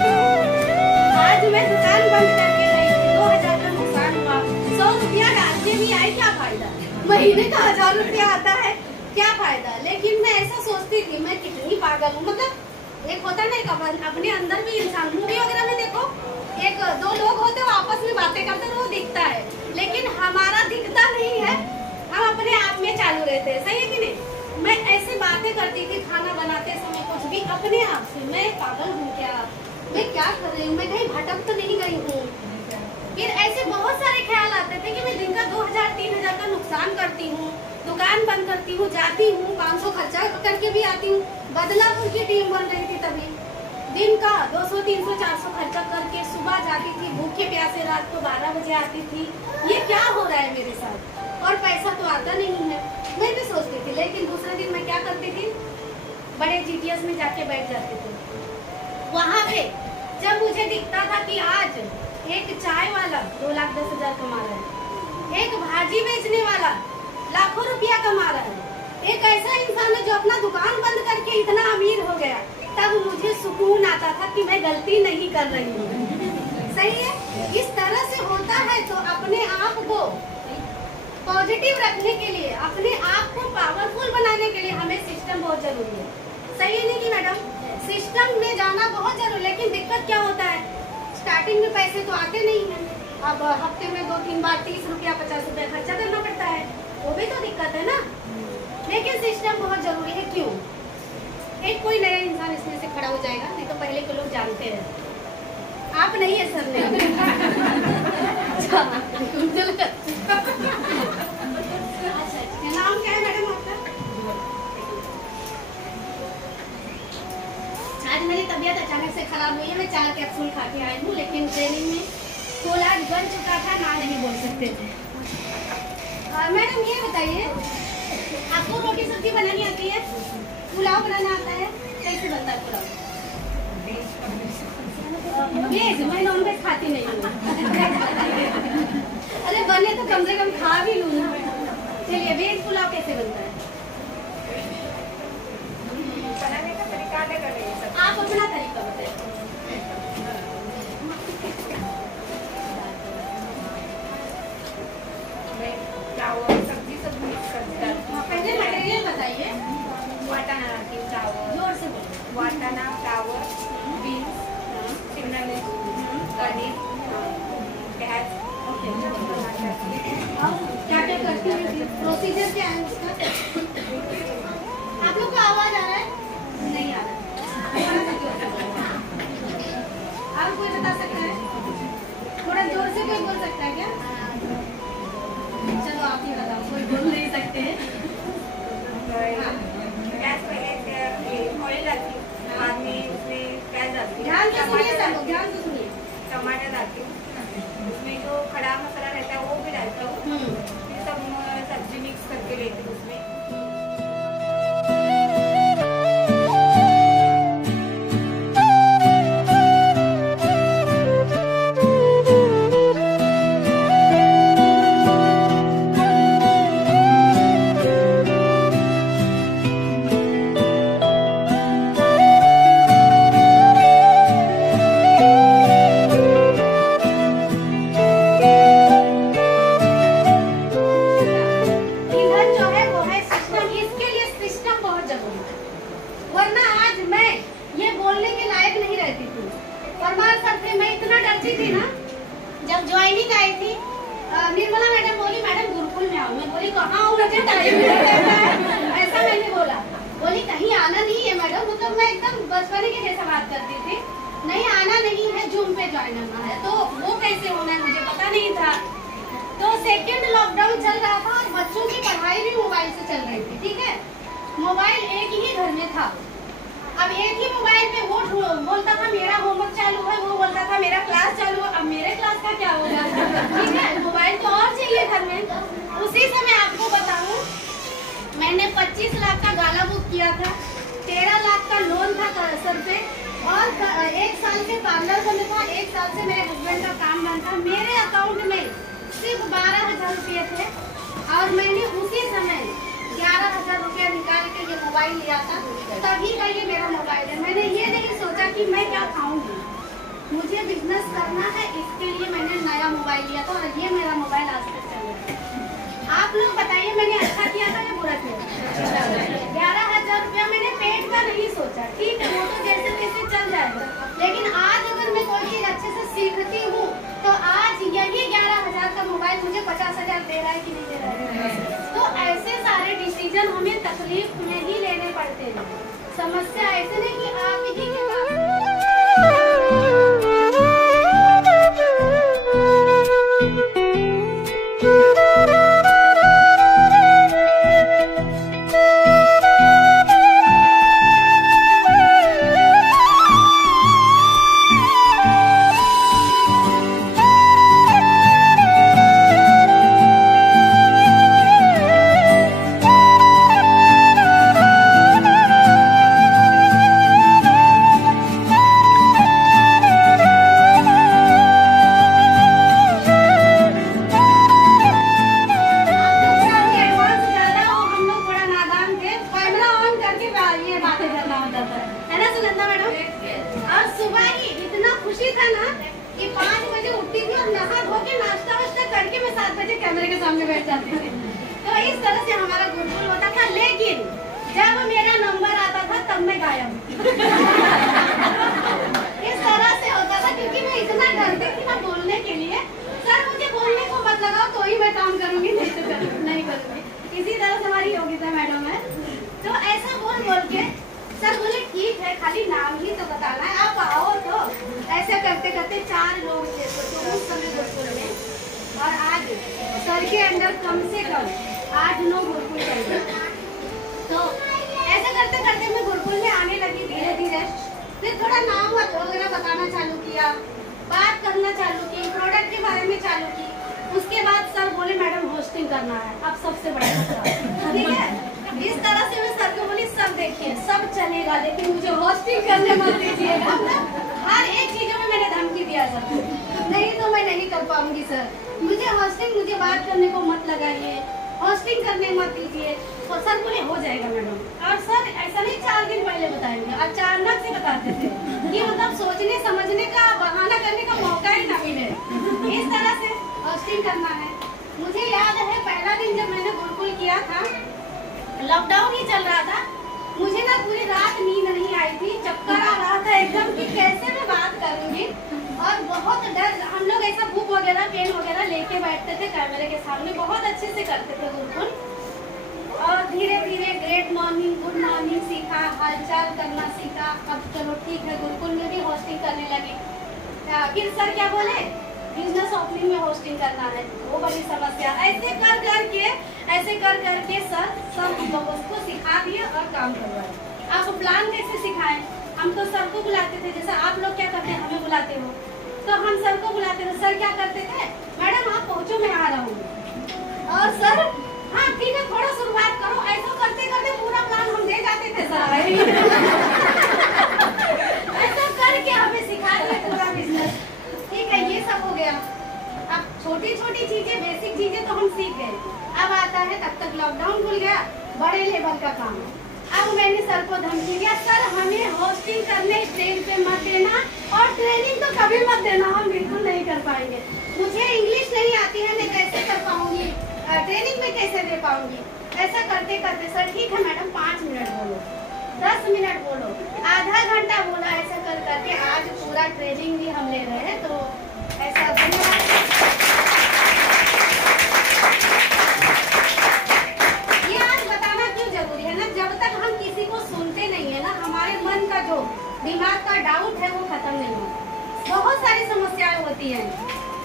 आज मैं दुकान बंद करके गई, 2,000 का नुकसान हुआ। 100 रुपया डाल के भी आई, क्या फायदा, महीने का 1,000 रुपया आता है, क्या फायदा। लेकिन मैं ऐसा सोचती थी मैं कितनी पागल हूँ। मतलब एक होता नहीं अपने अंदर भी इंसान, मूवी वगैरह में देखो 1-2 लोग होते हैं आपस में बातें करते हैं, वो दिखता है, लेकिन हमारा दिखता नहीं है, हम अपने आप में चालू रहते हैं, सही है कि नहीं। मैं ऐसे बातें करती थी खाना बनाते समय, कुछ भी अपने आप से, मैं पागल हूँ क्या, मैं क्या कर रही हूँ, मैं कहीं भटक तो नहीं गई हूँ। फिर ऐसे बहुत सारे ख्याल आते थे कि मैं दिन का 2,000-3,000 का नुकसान करती हूँ, दुकान बंद करती हूँ, जाती हूँ 500 खर्चा करके भी आती हूँ। बदलापुर की टीम बन रही थी तभी, दिन का 200-300-400 खर्चा करके सुबह जाती थी, भूखे प्यासे रात को 12 बजे आती थी। ये क्या हो रहा है मेरे साथ, और पैसा तो आता नहीं है, मैं भी सोचती थी। लेकिन दूसरे दिन मैं क्या करती थी, बड़े GTS में जाके बैठ जाती थी। वहाँ पे जब मुझे दिखता था कि आज एक चाय वाला 2,10,000 कमा रहा है, एक भाजी बेचने वाला लाखों रुपया कमा रहा है, एक ऐसा इंसान है जो अपना दुकान बंद करके इतना अमीर हो गया, तब मुझे सुकून आता था कि मैं गलती नहीं कर रही हूँ। सही है। इस तरह से होता है। तो अपने आप को पॉजिटिव रखने के लिए, अपने आप को पावरफुल बनाने के लिए हमें सिस्टम बहुत जरूरी है। सही है नहीं कि मैडम, सिस्टम में जाना बहुत जरूरी। लेकिन दिक्कत क्या होता है, स्टार्टिंग में पैसे तो आते नहीं है, अब हफ्ते में 2-3 बार 30 रुपया 50 रुपया खर्चा करना पड़ता है, वो भी तो दिक्कत है ना। लेकिन सिस्टम बहुत जरूरी है। क्यों, एक कोई नया इंसान इसमें से खड़ा हो जाएगा, नहीं तो पहले के लोग जानते हैं। आप नहीं है सर ने अच्छा, नाम क्या है मैडम आपका? आज मेरी तबीयत अचानक से खराब हुई है, मैं 4 कैप्सूल खा के आई हूँ, लेकिन ट्रेनिंग में कोलाज बन चुका था, ना नहीं बोल सकते थे। मैडम ये बताइए, आपको रोटी सब्जी बनानी आती है, पुलाव बनाना आता है, कैसे बनता है पुलाव? वेज, मैं नॉन वेज खाती नहीं हूँ। अरे बने तो कम से कम खा भी लूँ ना। चलिए, वेज पुलाव कैसे बनता है? बनाने का तरीका अलग अलग है सब। आप अपना तरीका बताइए। सब्जी सब मिक्स कर दिया। पहले मटेरियल बताइए। मटन वाटाणा, फ्लावर, बीन्स, शिमला मिर्च, पनीर, प्याज। क्या क्या करती है, प्रोसीजर क्या है उसका? आप लोग को आवाज आ रहा है? नहीं आ रहा। और कोई बता सकता है? थोड़ा जोर से कोई बोल सकता है क्या? चलो आप ही बताओ, कोई बोल नहीं सकते हैं। प्याज पहले ऑयल डालती हूँ, बाद में उसमें प्याज डालती हूँ, ध्यान से सुनिए सब लोग, ध्यान से सुनिए। टमाटर डालती हूँ, उसमें जो खड़ा मसाला रहता है वो भी डालता हूँ, फिर सब सब्जी मिक्स करके लेती हूँ उसमें। ज्वाइनिंग आई थी, निर्मला मैडम बोली मैडम गुरुकुल में आओ। मैं बोली कहाँ हूँ, मुझे टाइम नहीं रहता है, ऐसा मैंने बोला। बोली कहीं आना नहीं है मैडम, मतलब मैं एकदम बचपने के जैसा बात करती थी। नहीं आना नहीं है, जूम पे ज्वाइन होना है। तो वो कैसे होना है मुझे पता नहीं था। तो सेकेंड लॉकडाउन चल रहा था और बच्चों की पढ़ाई भी मोबाइल से चल रही थी, ठीक है। मोबाइल एक ही घर में था। अब एक ही मोबाइल पे वो बोलता था मेरा होमवर्क चालू है, वो बोलता था मेरा क्लास चालू है। अब मेरे क्लास का क्या होगा, ठीक है। मोबाइल तो और चाहिए घर में। उसी समय आपको बताऊं, मैंने 25 लाख का गाला बुक किया था, 13 लाख का लोन था सर पे, और 1 साल से पार्लर बंद था, 1 साल से मेरे हस्बैंड का काम बंद था। मेरे अकाउंट में सिर्फ 12,000 रुपये थे और मैंने उसी समय 11,000 रुपया निकाल के ये मोबाइल लिया था। तभी का ये मेरा मोबाइल है। मैंने ये नहीं सोचा कि मैं क्या खाऊंगी, मुझे बिजनेस करना है, इसके लिए मैंने नया मोबाइल लिया था और ये मेरा मोबाइल आज तक चल रहा है। आप लोग बताइए मैंने अच्छा किया था या बुरा किया? 11,000 रुपया मैंने पेट का नहीं सोचा, ठीक है, वो तो जैसे तैसे चल जाएगा। लेकिन आज अगर मैं कोई चीज अच्छे से सीखती हूँ तो आज यही 11,000 का मोबाइल मुझे 50,000 दे रहा है कि नहीं दे रहा है। तो ऐसे सारे डिसीजन हमें तकलीफ में ही लेने पड़ते हैं। समस्या ऐसे नहीं कि आप ही के पास कैमरे के सामने बैठ जाती थी। तो इस तरह से हमारा गुरुकुल होता था। लेकिन जब मेरा नंबर आता था तब मैं गायब। इस तरह से होता था क्योंकि मैं इतना डरती थी ना बोलने के लिए। सर मुझे बोलने को मत लगाओ तो ही मैं काम करूंगी, नहीं तो नहीं करूंगी। इसी तरह से हमारी योगिता मैडम है। तो ऐसा बोल के सर बोले ठीक है, खाली नाम ही तो बताना है, आप आओ। तो ऐसे करते करते 4 लोग थे तो उस समय गुरुकुल में, और आज सर के अंदर कम से कम 8-9 गुरुकुल चल गए। तो ऐसे करते करते मैं गुरुकुल में आने लगी धीरे धीरे। फिर थोड़ा नाम वगैरह बताना चालू किया, बात करना चालू की, प्रोडक्ट के बारे में चालू की। उसके बाद सर बोले मैडम होस्टिंग करना है, अब सबसे बड़ा खतरा, ठीक है। इस तरह से मैं सर को बोली सर देखिए सब चलेगा लेकिन मुझे होस्टिंग करने मत दीजिएगा। हर एक चीजों में मैंने धमकी दिया सर, नहीं तो मैं नहीं कर पाऊंगी सर, मुझे होस्टिंग, मुझे बात करने को मत लगाइए, होस्टिंग करने मत दीजिए। तो सर बोले हो जाएगा मैडम। और सर ऐसा नहीं 4 दिन पहले बताएंगे, अचानक से बताते थे कि मतलब सोचने समझने का, बहाना करने का मौका ही ना मिले। इस तरह से होस्टिंग करना है। मुझे याद है पहला दिन जब मैंने गुरुकुल किया था, लॉकडाउन ही चल रहा था, मुझे ना पूरी रात नींद नहीं आई थी, चक्कर आ रहा था एकदम कि कैसे मैं बात करूंगी, और बहुत डर। हम लोग ऐसा बुक वगैरह पेन वगैरह लेके बैठते थे कैमरे के सामने, बहुत अच्छे से करते थे गुरुकुल, और धीरे धीरे ग्रेट मॉर्निंग गुड मॉर्निंग सीखा, हालचाल करना सीखा। अब चलो ठीक है, गुरुकुल में भी होस्टिंग करने लगी। फिर सर क्या बोले, बिजनेस ओपनिंग में होस्टिंग करना है, वो बड़ी समस्या। ऐसे कर करके सर सब लोगों को सिखा दिए और काम करवाए। आप प्लान कैसे सिखाएं? हम तो सर को बुलाते थे, जैसे आप लोग क्या करते हैं, हमें बुलाते हो, तो हम सर को बुलाते थे। सर क्या करते थे, मैडम आप पहुँचो मैं आ रहा हूँ, और सर हाँ ठीक है थोड़ा शुरुआत करो। ऐसा करते करते पूरा प्लान हम दे जाते थे सर। ऐसा करके हमें सिखा दिया पूरा बिजनेस। ठीक है, ये सब हो गया। अब छोटी छोटी चीजें, बेसिक चीजें तो हम सीख गए। अब आता है, तब तक लॉकडाउन खुल गया, बड़े लेवल का काम। अब मैंने सर को धमकी दिया, सर हमें होस्टिंग करने स्टेज पे मत देना, और ट्रेनिंग तो कभी मत देना, हम बिल्कुल नहीं कर पाएंगे। मुझे इंग्लिश नहीं आती है, मैं कैसे कर पाऊंगी, ट्रेनिंग में कैसे दे पाऊंगी। ऐसा करते करते सर ठीक है मैडम 5 मिनट बोलो, 10 मिनट बोलो, आधा घंटा बोला, ऐसा कर करके आज पूरा ट्रेनिंग भी हम ले रहे हैं। तो ऐसा ये आज बताना क्यों जरूरी है ना, जब तक हम किसी को सुनते नहीं है ना, हमारे मन का जो दिमाग का डाउट है वो खत्म नहीं होता। बहुत सारी समस्याएं होती हैं,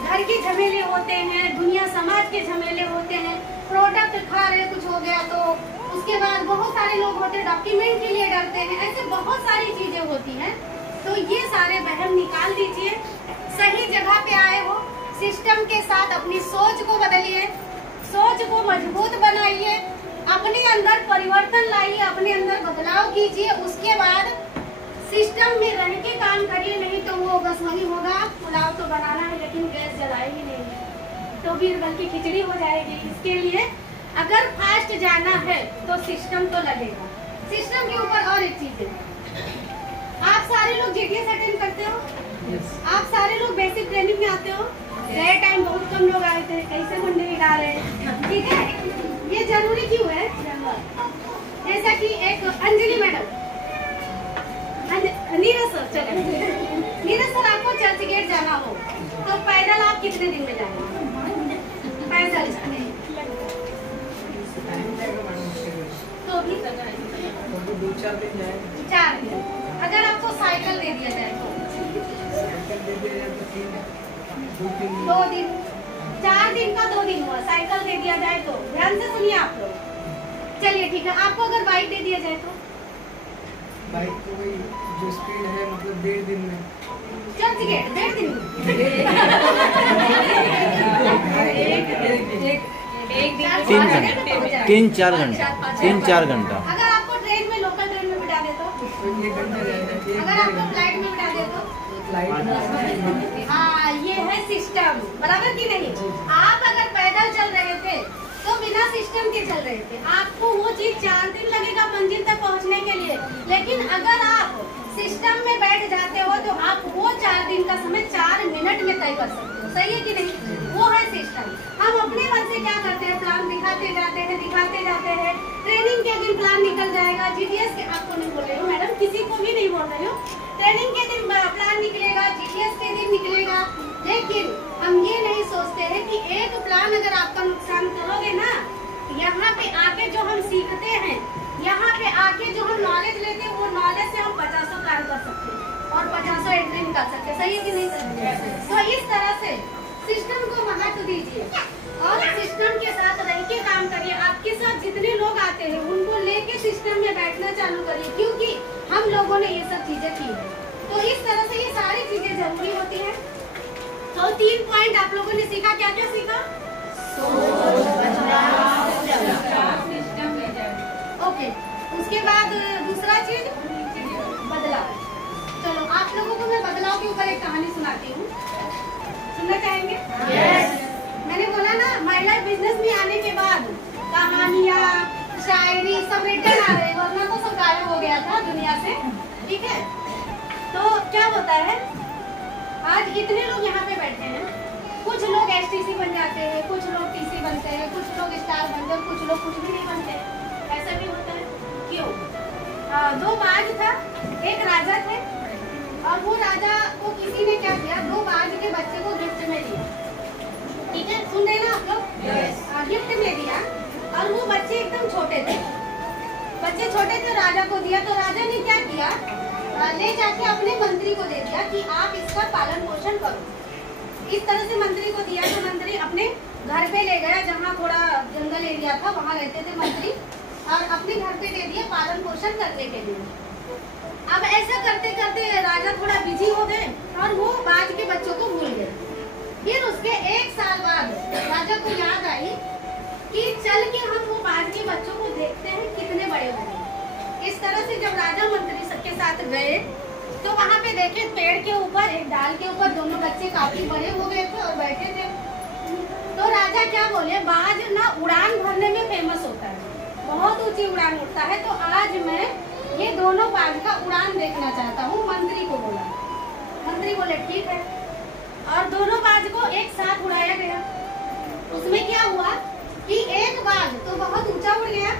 घर के झमेले होते हैं, दुनिया समाज के झमेले होते हैं, प्रोडक्ट खा रहे कुछ हो गया तो उसके बाद बहुत सारे लोग होते हैं डॉक्यूमेंट के लिए डरते हैं, ऐसे बहुत सारी चीजें होती हैं। तो ये सारे वहम निकाल दीजिए, सही जगह पे आए हो, सिस्टम के साथ अपनी सोच को बदलिए, सोच को मजबूत बनाइए, अपने अंदर परिवर्तन लाइए, अपने अंदर बदलाव कीजिए, उसके बाद सिस्टम में रह के काम करिए। नहीं तो वो बस वही होगा, पुलाव तो बनाना है लेकिन गैस जलाएगी नहीं, तो फिर बल्कि खिचड़ी हो जाएगी। इसके लिए अगर फास्ट जाना है तो सिस्टम तो लगेगा। सिस्टम के ऊपर और एक चीज है, आप सारे लोग जीटीएस अटेंड करते हो, आप सारे लोग बेसिक ट्रेनिंग में आते हो। गए टाइम बहुत कम लोग आए थे, कैसे मंडे गा रहे हैं, ठीक है। ये जरूरी क्यों है, जैसा कि एक अंजलि मैडम, नीरज सर, चलो नीरज सर आपको चर्च गेट जाना हो तो पैदल आप कितने दिन में जाएंगे? पैदल तो भी 2-4 दिन जाए, 4 दिन। अगर आपको साइकिल दे दिया जाए तो 2 दिन, 4 दिन का 2 दिन हुआ। साइकिल दे दिया जाए तो, ध्यान से सुनिए आप लोग, चलिए ठीक है। आपको अगर बाइक दे दिया जाए तो? बाइक तो वही जो स्पीड है, मतलब 1.5 दिन में। चर्च गेट 1.5 दिन में, 3-4 घंटा। अगर आपको ट्रेन में, लोकल ट्रेन में बिठा दे तो? 1 घंटा जाएगा। अगर आपको फ्लाइट में बिठा दे तो? हाँ, ये है सिस्टम, बराबर की नहीं। आप अगर पैदल चल रहे थे तो बिना सिस्टम के चल रहे थे, आपको वो चीज 4 दिन लगेगा मंजिल तक पहुंचने के लिए। लेकिन अगर आप सिस्टम में बैठ जाते हो तो आप वो 4 दिन का समय 4 मिनट में तय कर सकते हो। सही है कि नहीं? वो है सिस्टम। हम अपने मन से क्या करते हैं, प्लान दिखाते जाते हैं। ट्रेनिंग के दिन प्लान निकल जाएगा, जीटीएस के, आपको नहीं बोल रही हूँ मैडम, किसी को भी नहीं बोल रही हूँ, ट्रेनिंग के दिन प्लान निकलेगा, जीटीएस के दिन निकलेगा। लेकिन हम ये नहीं सोचते हैं कि एक प्लान अगर आपका नुकसान करोगे ना, यहाँ पे आके जो हम सीखते हैं, यहाँ पे आके जो हम नॉलेज लेते हैं, वो नॉलेज से हम 50 कार्य कर सकते हैं और 50 एंट्री निकाल सकते हैं। सही है कि नहीं? तो इस तरह से सिस्टम को महत्व दीजिए और सिस्टम के साथ रह के काम करिए। आपके साथ जितने लोग आते हैं उनको लेके सिस्टम में बैठना चालू करिए, क्योंकि हम लोगों ने ये सब चीजें की है। तो इस तरह से ये सारी चीजें जरूरी होती है। तो 3 पॉइंट आप लोगों ने सीखा, क्या क्या सीखा? ओके, उसके बाद दूसरा चीज बदलाव। चलो आप लोगों को मैं बदलाव के ऊपर एक कहानी सुनाती हूँ, सुनना चाहेंगे? yes. मैंने बोला ना, माय लाइफ बिजनेस में आने के बाद कहानियाँ, शायरी सब रिटर्न आ रहे, वरना तो सब गायब हो गया था दुनिया से। ठीक है, तो क्या होता है, आज इतने लोग यहाँ पे बैठे हैं, कुछ लोग एसटीसी बन जाते हैं, कुछ लोग टीसी बनते हैं, कुछ लोग स्टार बनते हैं, कुछ लोग कुछ भी नहीं बनते। ऐसा भी होता है, क्यों? दो बाज था, एक राजा थे, और वो राजा को किसी ने क्या किया, दो बाज के बच्चे को गिफ्ट में दिया। ठीक है, सुन रहे ना आप लोग? गिफ्ट में दिया, और वो बच्चे एकदम छोटे थे, बच्चे छोटे थे, राजा को दिया। तो राजा ने क्या किया, ले जाके अपने मंत्री को दे दिया कि आप इसका पालन पोषण करो। इस तरह से मंत्री को दिया, तो मंत्री अपने घर पे ले गया, जहाँ थोड़ा जंगल एरिया था, वहाँ रहते थे मंत्री, और अपने घर पे दे दिया पालन पोषण करने के लिए। अब ऐसा करते करते राजा थोड़ा बिजी हो गए, और वो बाज के बच्चों को भूल गए। फिर उसके 1 साल बाद राजा को याद आई कि चल के हम वो बाज के बच्चों को देखते हैं कितने बड़े हो गए। इस तरह से जब राजा मंत्री सबके साथ गए, तो वहाँ पे देखे पेड़ के ऊपर, एक डाल के ऊपर दोनों बच्चे काफी बड़े हो गए थे और बैठे थे। तो राजा क्या बोले, बाज ना उड़ान भरने में फेमस होता है, बहुत ऊंची उड़ान उड़ता है, तो आज मैं ये दोनों बाज का उड़ान देखना चाहता हूँ। मंत्री को बोला, मंत्री बोले ठीक है, और दोनों बाज को एक साथ उड़ाया गया। उसमें क्या हुआ कि एक बाज तो बहुत ऊंचा उड़ गया,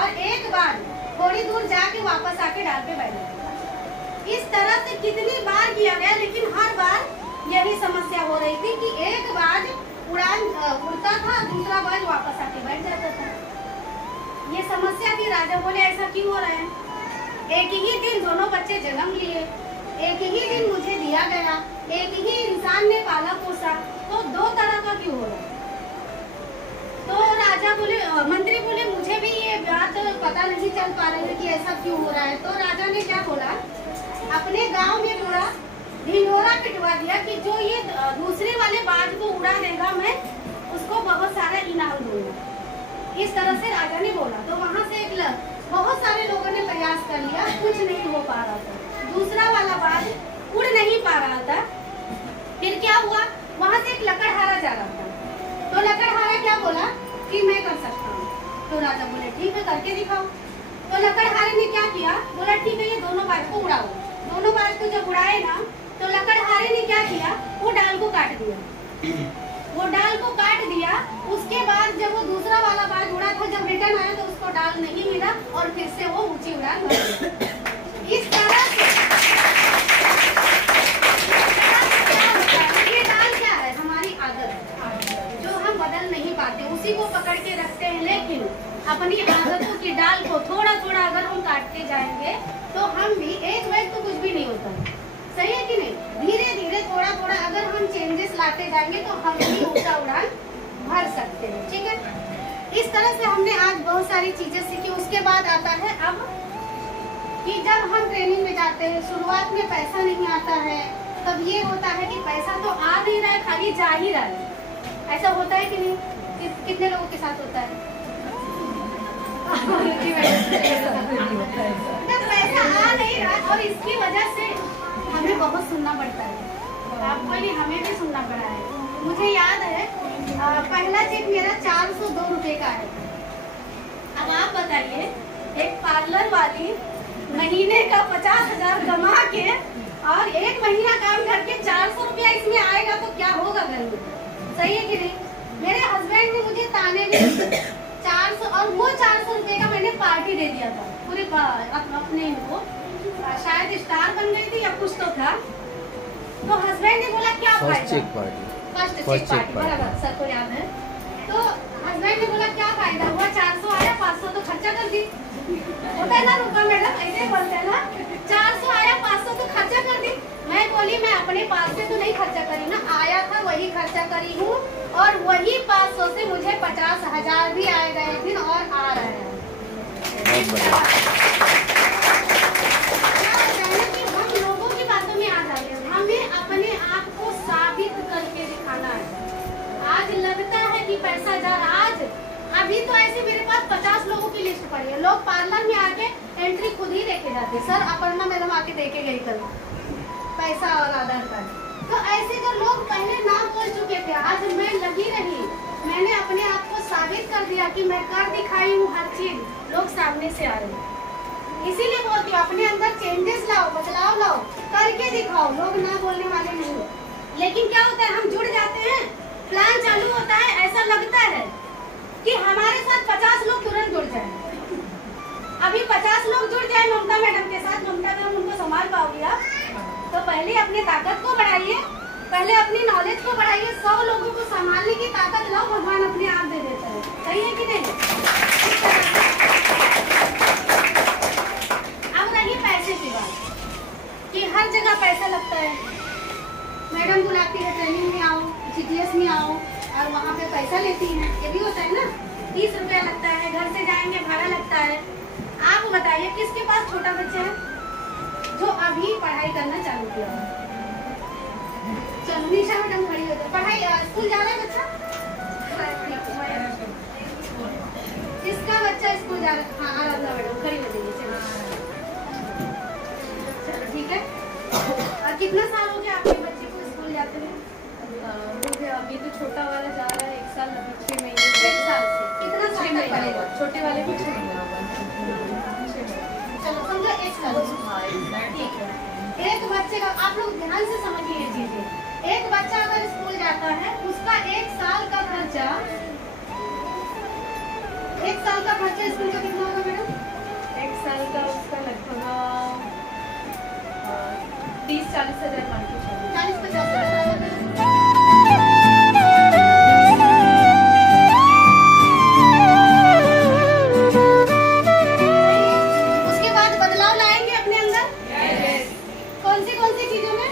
और एक बाज थोड़ी दूर जाके वापस आके डाल पे बैठ गया। इस तरह से कितनी बार किया गया, लेकिन हर बार यही समस्या हो रही थी कि एक बाज उड़ान उड़ता था, दूसरा बाज वापस आके बैठ जाता था। ये समस्या थी। राजा बोले ऐसा क्यों हो रहा है, एक ही दिन दोनों बच्चे जन्म लिए, एक ही दिन मुझे दिया गया, एक ही इंसान ने पाला पोसा, तो दो तरह का क्यों हो रहा है। तो राजा बोले, मंत्री बोले मुझे भी ये बात पता नहीं चल पा रही है कि ऐसा क्यों हो रहा है। तो राजा ने क्या बोला, अपने गांव में पूरा ढिंढोरा पिटवा दिया कि जो ये दूसरे वाले बाज को उड़ा देगा, मैं उसको बहुत सारा इनाम दूंगा। इस तरह से राजा ने बोला। तो वहाँ से बहुत सारे लोगों ने प्रयास कर लिया, कुछ नहीं हो पा रहा था, दूसरा वाला बाज उड़ नहीं पा रहा था। फिर क्या हुआ, वहाँ से एक लकड़हारा जा रहा था, तो लकड़हारा क्या बोला कि मैं कर सकता हूँ। तो राजा बोले ठीक है, करके दिखाओ। तो लकड़हारे ने क्या किया, बोला ठीक है, ये दोनों बाज को उड़ाओ। दोनों बाज को जब उड़ाए ना, तो लकड़हारे ने क्या किया, वो डाल को काट दिया, वो डाल को काट दिया। उसके बाद जब वो दूसरा वाला बाज उड़ा था, जब रिटर्न आया तो उसको डाल नहीं मिला, और फिर से वो ऊंची उड़ान भर गई। इस तरह से ये डाल क्या है, हमारी आदत जो हम बदल नहीं पाते, उसी को पकड़ के रखते हैं। लेकिन अपनी आदतों की डाल को थोड़ा थोड़ा अगर हम काटते जाएंगे, तो हम भी एक बार तो कुछ भी नहीं होता, सही है कि नहीं। धीरे धीरे थोड़ा थोड़ा अगर हम चेंजेस लाते जाएंगे, तो हम भी ऊंचा उड़ान भर सकते हैं। ठीक है, इस तरह से हमने आज बहुत सारी चीजें सीखी। उसके बाद आता है अब कि जब हम ट्रेनिंग में जाते हैं, शुरुआत में पैसा नहीं आता है, तब ये होता है कि पैसा तो आ नहीं रहा है, खाली जा ही रहा है। ऐसा होता है कि नहीं, कितने लोगों के साथ होता है। जब पैसा आ नहीं रहा, और इसकी वजह से हमें बहुत सुनना पड़ता है, आपको नहीं, हमें भी सुनना पड़ा है। मुझे याद है पहला चेक मेरा 402 रुपए का है। अब आप बताइए, एक पार्लर वाली महीने का 50,000 कमा के और 1 महीना काम करके 400 रुपया इसमें आएगा, तो क्या होगा घर में, सही है कि नहीं। मेरे हस्बैंड ने मुझे ताने भी 400, और वो 400 रुपए का मैंने पार्टी दे दिया था पूरे अपने इनको, शायद स्टार बन गई थी या कुछ तो था। तो हस्बैंड ने बोला क्या फायदा, फर्स्ट चेक पार्टी बराबर, सर को याद है। तो हस्बैंड ने बोला क्या फायदा हुआ, 400 आया, 500 तो खर्चा कर दी। होता है ना रूपा मैडम, ऐसे बोलते हैं ना, 400 आया, 500 तो खर्चा कर दी। मैं बोली मैं अपने पास से तो नहीं खर्चा करी ना, आया था वही खर्चा करी हूँ, और वही 500 से मुझे 50,000 भी आए गए थे और आ रहे हैं। हम लोगों की बातों में आ जाते हैं, हमें अपने आप को साबित करके दिखाना है। आज लगता है कि पैसा जा रहा, आज अभी तो ऐसे मेरे पास 50 लोगों की लिस्ट पड़ी है। लोग पार्लर में आके एंट्री खुद ही देके जाते हैं, सर अपर्णा मैडम आके देके गई कल पैसा और आधार कार्ड। तो ऐसे जो लोग पहले ना बोल चुके थे, आज मैं लगी रही, मैंने अपने आप को साबित कर दिया कि मैं कर दिखाई हूँ हर चीज, लोग सामने से आ रहे हैं। इसीलिए बोलती हूँ अपने अंदर चेंजेस लाओ, बदलाव लाओ, करके दिखाओ, लोग ना बोलने वाले नहीं हो। लेकिन क्या होता है, हम जुड़ जाते हैं, प्लान चालू होता है, ऐसा लगता है कि हमारे साथ 50 लोग तुरंत जुड़ जाए। अभी 50 लोग जुड़ जाए, हम पहले अपने ताकत को बढ़ाइए, पहले अपनी नॉलेज को बढ़ाइए। 100 लोगों को संभालने की ताकत लाओ, भगवान अपने आप दे देता है। सही है कि नहीं? अब रही पैसे की बात कि हर जगह पैसा लगता है। मैडम बुलाती है ट्रेनिंग में आओ, GTS में आओ, और वहाँ पे पैसा लेती हैं। ये भी होता है ना, 30 रुपया लगता है, घर से जाएंगे भाड़ा लगता है। आप बताइए किसके पास छोटा बच्चा है जो अभी पढ़ाई करना चालू किया है? चलो निशा मैडम खड़ी हो जाए। पढ़ाई स्कूल जा रहा है बच्चा? किसका बच्चा स्कूल जा रहा है? हाँ आराधना मैडम खड़ी हो जाइए। चलो ठीक है। और कितना साल हो गया आपके बच्चे को स्कूल जाते हैं? मुझे अभी तो छोटा वाला जा रहा है 1 साल, अभी 6 महीने। 1 साल से कितना साल तक पढ़ेगा? छोटे वाले को 6 महीना हुआ। चलो समझो 1 साल। ठीक है। एक बच्चे का आप लोग ध्यान से समझिए ये चीजें। एक बच्चा अगर स्कूल जाता है, उसका 1 साल का खर्चा, 1 साल का खर्चा स्कूल का कितना होगा मैडम? 1 साल का उसका लगभग 30-40 हज़ार मान के चलिए। 40-50 हज़ार। उसके बाद बदलाव लाएंगे अपने अंदर। कौन सी चीजों में?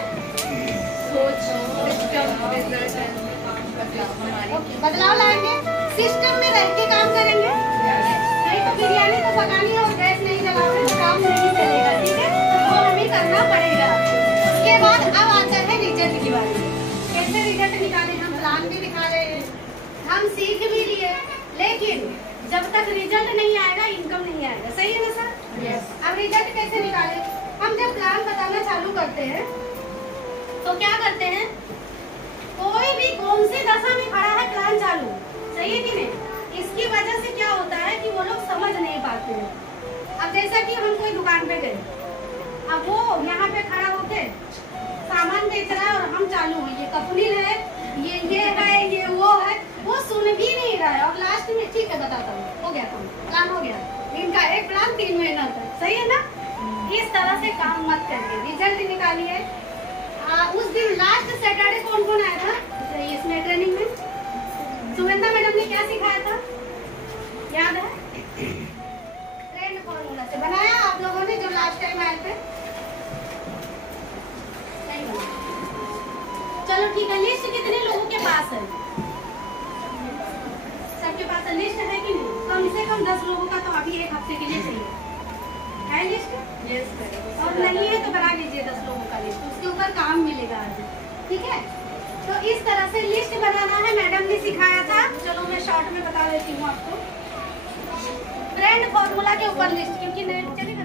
सोच, सिस्टम, रिजल्ट, बदलाव लाएंगे। सिस्टम में रह के काम करेंगे। नहीं तो बिरयानी तो पकानी है और गैस नहीं जलाओगे तो काम नहीं चलेगा। ठीक है, तो हमें करना पड़ेगा। उसके बाद अब आता है रिजल्ट की बात। कैसे रिजल्ट निकाले? हम प्लान भी दिखा रहे हैं, हम सीख भी लिए, लेकिन जब तक रिजल्ट नहीं आएगा इनकम नहीं आएगा। सही है ना सर? यस। अब रिजल्ट कैसे निकाले? हम जब प्लान बताना चालू करते हैं तो क्या करते हैं, कोई भी कौन सी दशा में खड़ा है प्लान चालू, सही है कि नहीं? इसकी वजह से क्या होता है कि वो लोग समझ नहीं पाते हैं। अब जैसा कि हम कोई दुकान पे गए, अब वो यहाँ पे खड़ा होके सामान बेच रहा है और हम चालू हैं, ये कपनील है, ये है, ये वो है, वो सुन भी नहीं रहा है। और लास्ट में ठीक है बताता हूँ, हो गया काम, प्लान हो गया, इनका एक प्लान 3 महीना तक। सही है ना? इस तरह से काम मत करिए, रिजल्ट निकालिए। उस दिन लास्ट सैटरडे कौन कौन आया था इसमें ट्रेनिंग में? सुगंधा मैडम ने क्या सिखाया था, याद है? ट्रेंड फॉर्मूला से बनाया आप लोगों ने जो लास्ट टाइम आए थे? चलो ठीक है। लिस्ट कितने लोगों के पास है? सबके पास लिस्ट है कि नहीं? कम से कम 10 लोगों का तो अभी 1 हफ्ते के लिए चाहिए है लिस्ट। यस। और नहीं है तो बना लीजिए 10 लोगों का लिस्ट, उसके ऊपर काम मिलेगा आज। ठीक है, तो इस तरह से लिस्ट बनाना है, मैडम ने सिखाया था। चलो मैं शॉर्ट में बता देती हूँ आपको। ट्रेंड फॉर्मूला के ऊपर लिस्ट, क्योंकि चलिए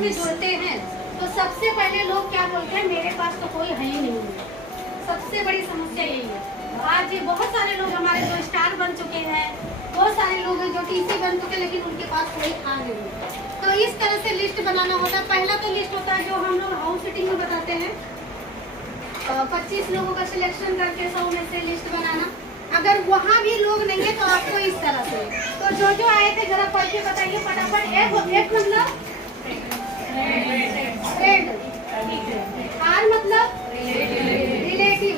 में जुड़ते हैं तो सबसे पहले लोग क्या बोलते हैं, मेरे पास तो कोई है ही नहीं है। सबसे बड़ी समस्या यही है। आज ये बहुत सारे लोग हमारे जो स्टार बन चुके हैं, बहुत सारे लोग हैं जो TC बन चुके हैं, लेकिन उनके पास कोई था नहीं। तो इस तरह से लिस्ट बनाना होता है। पहला तो लिस्ट होता है जो हम लोग हाउस सिटिंग में बताते हैं, 25 लोगों का सिलेक्शन करके 100 में से लिस्ट बनाना। अगर वहाँ भी लोग नहीं है तो आपको इस तरह से, तो जो आए थे जरा पढ़ के बताइए फटाफट। एक मतलब फ्रेंड, आर मतलब रिलेटिव।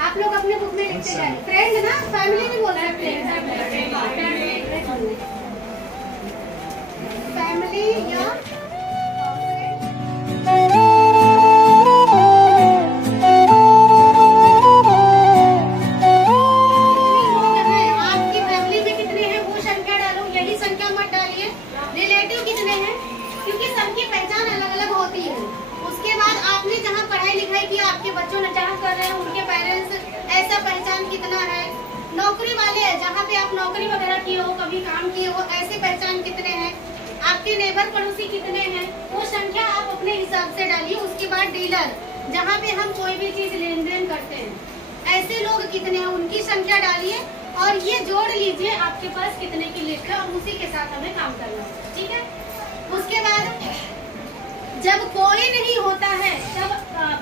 आप लोग अपने बुक में लिखते जाए। फ्रेंड ना, फैमिली नहीं बोल सकते, फैमिली या आपकी फैमिली में कितने हैं वो संख्या डालो, यही संख्या मत डालिए। रिलेटिव कितने हैं, क्योंकि सबकी पहचान अलग अलग होती है। उसके बाद आपने जहाँ पढ़ाई लिखाई की, आपके बच्चों ने जहाँ कर रहे हैं उनके पेरेंट्स, ऐसा पहचान कितना है। नौकरी वाले जहाँ पे आप नौकरी वगैरह किए हो, कभी काम किए हो, ऐसे पहचान कितने हैं। आपके नेबर पड़ोसी कितने हैं, वो संख्या आप अपने हिसाब से डालिए। उसके बाद डीलर, जहाँ पे हम कोई भी चीज लेन देन करते हैं, ऐसे लोग कितने हैं उनकी संख्या डालिए और ये जोड़ लीजिए आपके पास कितने की लिस्ट है और उसी के साथ हमें काम करना है, ठीक है। उसके बाद जब कोई नहीं होता है तब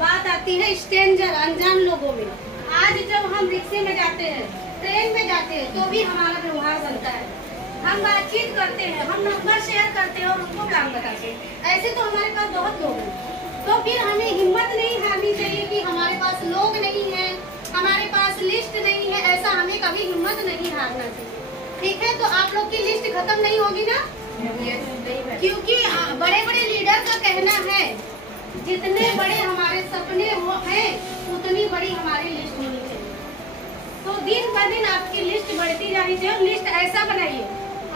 बात आती है स्ट्रेंजर, अनजान लोगों में। आज जब हम रिक्शे में जाते हैं, ट्रेन में जाते हैं, तो भी हमारा व्यवहार बनता है, हम बातचीत करते हैं, हम नंबर शेयर करते हैं और उनको प्लान बताते हैं। ऐसे तो हमारे पास बहुत लोग हैं, तो फिर हमें हिम्मत नहीं हारनी चाहिए कि हमारे पास लोग नहीं है, हमारे पास लिस्ट नहीं है, ऐसा हमें कभी हिम्मत नहीं हारना चाहिए, ठीक है। तो आप लोग की लिस्ट खत्म नहीं होगी ना, क्योंकि बड़े बड़े लीडर का कहना है जितने बड़े हमारे सपने हैं उतनी बड़ी हमारी लिस्ट होनी चाहिए। तो दिन ब दिन आपकी लिस्ट बढ़ती जानी चाहिए। लिस्ट ऐसा बनाइए,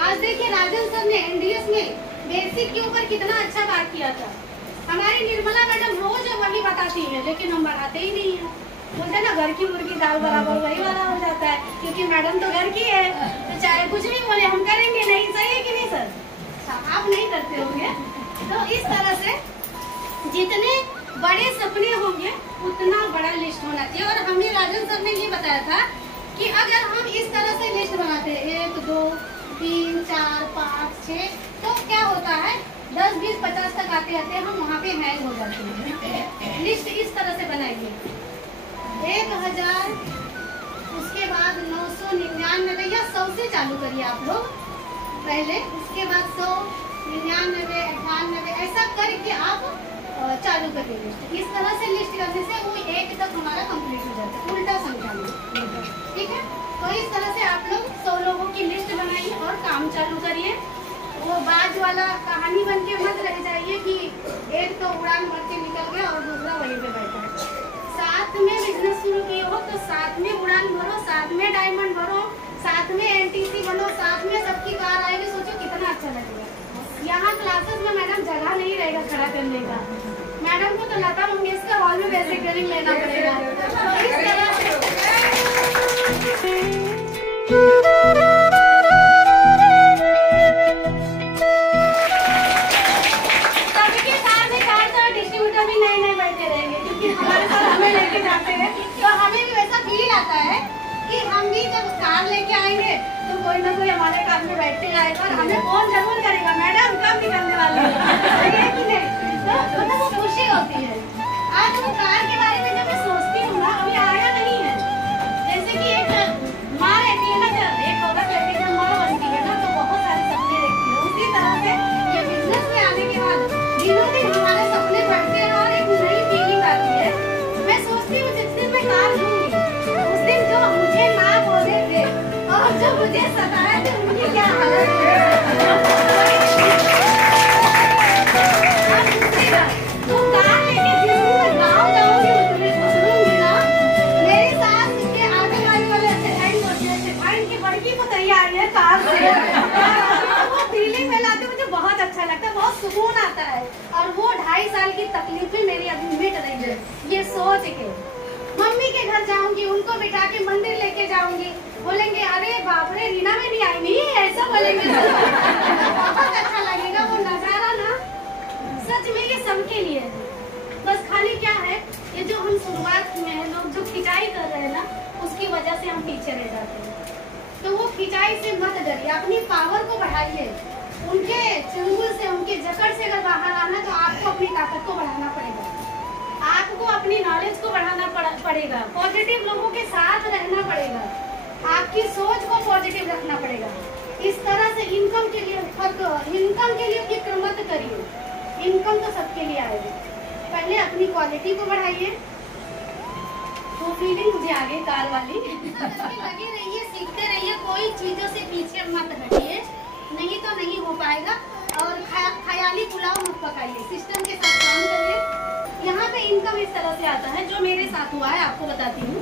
आज देखिए राजन सर ने एनडीएस में बेसिक के ऊपर कितना अच्छा बात किया था। हमारी निर्मला मैडम रोज वही बताती है, लेकिन हम बढ़ाते ही नहीं है। बोलते ना घर की मुर्गी दाल बराबर वही वाला हो जाता है, क्योंकि मैडम तो घर की है, तो चाहे कुछ भी बोले हम करेंगे। नहीं, सही है कि नहीं सर? आप नहीं करते होंगे। तो इस तरह से जितने बड़े सपने होंगे उतना बड़ा लिस्ट होना चाहिए। और हमें राजन सर ने ये बताया था कि अगर हम इस तरह से लिस्ट बनाते हैं 1 2 3 4 5 6, तो क्या होता है 10 20 50 तक आते आते हम वहाँ पे हैंग हो जाते हैं। लिस्ट इस तरह से बनाइए 1000, उसके बाद 999 या 100 से चालू करिए आप लोग पहले, उसके बाद 100 99 98 ऐसा करके आप चालू करिए लिस्ट। इस तरह से लिस्ट करने से वो 1 तक हमारा कंप्लीट हो जाता है, उल्टा संख्या में, ठीक है। तो इस तरह से आप लोग 100 लोगों की लिस्ट बनाइए और काम चालू करिए। वो बाज वाला कहानी बन के मत रह जाइए कि एक तो उड़ान भर के निकल गया और दूसरा वहीं पे बैठा है। साथ में बिजनेस शुरू किए हो तो साथ में उड़ान भरो, साथ में डायमंड भरो, साथ में एनटीसी बनो, साथ में सबकी कार आएगी, सोचो कितना अच्छा लगेगा। यहाँ क्लासेस में मैडम जगह नहीं रहेगा खड़ा करने का, मैडम को तो लता मंगेशकर हॉल में बेसिक ट्रेनिंग लेना पड़ेगा। तो इस तरह से सबके साथ में कार तो डिस्ट्रीब्यूटर भी नए बैठे रहेंगे, क्योंकि हमारे साथ हमें लेके जाते हैं, तो हमें भी वैसा फील आता है कि हम भी जब कार लेके आएंगे तो कोई ना कोई हमारे कार में बैठे जाएगा और हमें फोन जरूर करेगा, मैडम कब निकलने वाले हैं कि नहीं। तो मतलब वो खुशी होती है। आज वो कार के बारे में जब मैं सोचती हूँ ना, अभी आया नहीं है, जैसे कि एक माँ रहती है ना, जब एक औरत रहती है, जब माँ बनती है ना, तो बहुत सारे सपने देखती है। उसी तरह से ये बिजनेस में आने के बाद दिनों दिन हमारे सपने बढ़ते हैं और एक नई फीलिंग आती है। मैं सोचती हूँ जिस दिन मैं कार लूंगी उस दिन जो मुझे ना बोले थे और जो मुझे सताए थे उनकी क्या हालत है। तो कार लेके जिस दिन मैं गाँव जाऊंगी उसमें पकड़ूंगी ना, मेरे साथ के आगे वाले सेकंड की बड़की को तैयार है कार से। वो फीलिंग में लाते मुझे बहुत अच्छा लगता है, बहुत सुकून आता है। और वो 2.5 साल की तकलीफें मेरी अभी मिट रही है, ये सोच के। मम्मी के घर जाऊंगी, उनको बिठा के मंदिर लेके जाऊंगी, बोलेंगे अरे बाप रे रीना में नहीं आई, नहीं ऐसा बोलेंगे। बहुत अच्छा लगेगा वो नजारा ना, सच में ये सबके लिए है। बस खाली क्या है, ये जो हम शुरुआत में है, लोग जो खिंचाई कर रहे हैं ना, उसकी वजह से हम पीछे रह जाते हैं। तो वो खिंचाई से मत डरिए, अपनी पावर को बढ़ाइए। उनके चंगुल से, उनके जकड़ से अगर बाहर आना तो आपको अपनी ताकत को बढ़ाना पड़ेगा, आपको अपनी नॉलेज को बढ़ाना पड़ेगा, पॉजिटिव लोगों के साथ रहना पड़ेगा, आपकी सोच को पॉजिटिव रखना पड़ेगा। इस तरह से इनकम के लिए फिक्र मत करिए, इनकम तो सबके लिए आएगी। पहले अपनी क्वालिटी को बढ़ाइए। वो फीलिंग मुझे आगे कार वाली लगे रहिए, सीखते रहिए, कोई चीजों से पीछे मत हटिए, नहीं तो नहीं हो पाएगा। और ख्याली पुलाव मत पकाइए, सिस्टम के साथ काम करिए। यहाँ पे इनकम इस तरह से आता है, जो मेरे साथ हुआ है आपको बताती हूँ।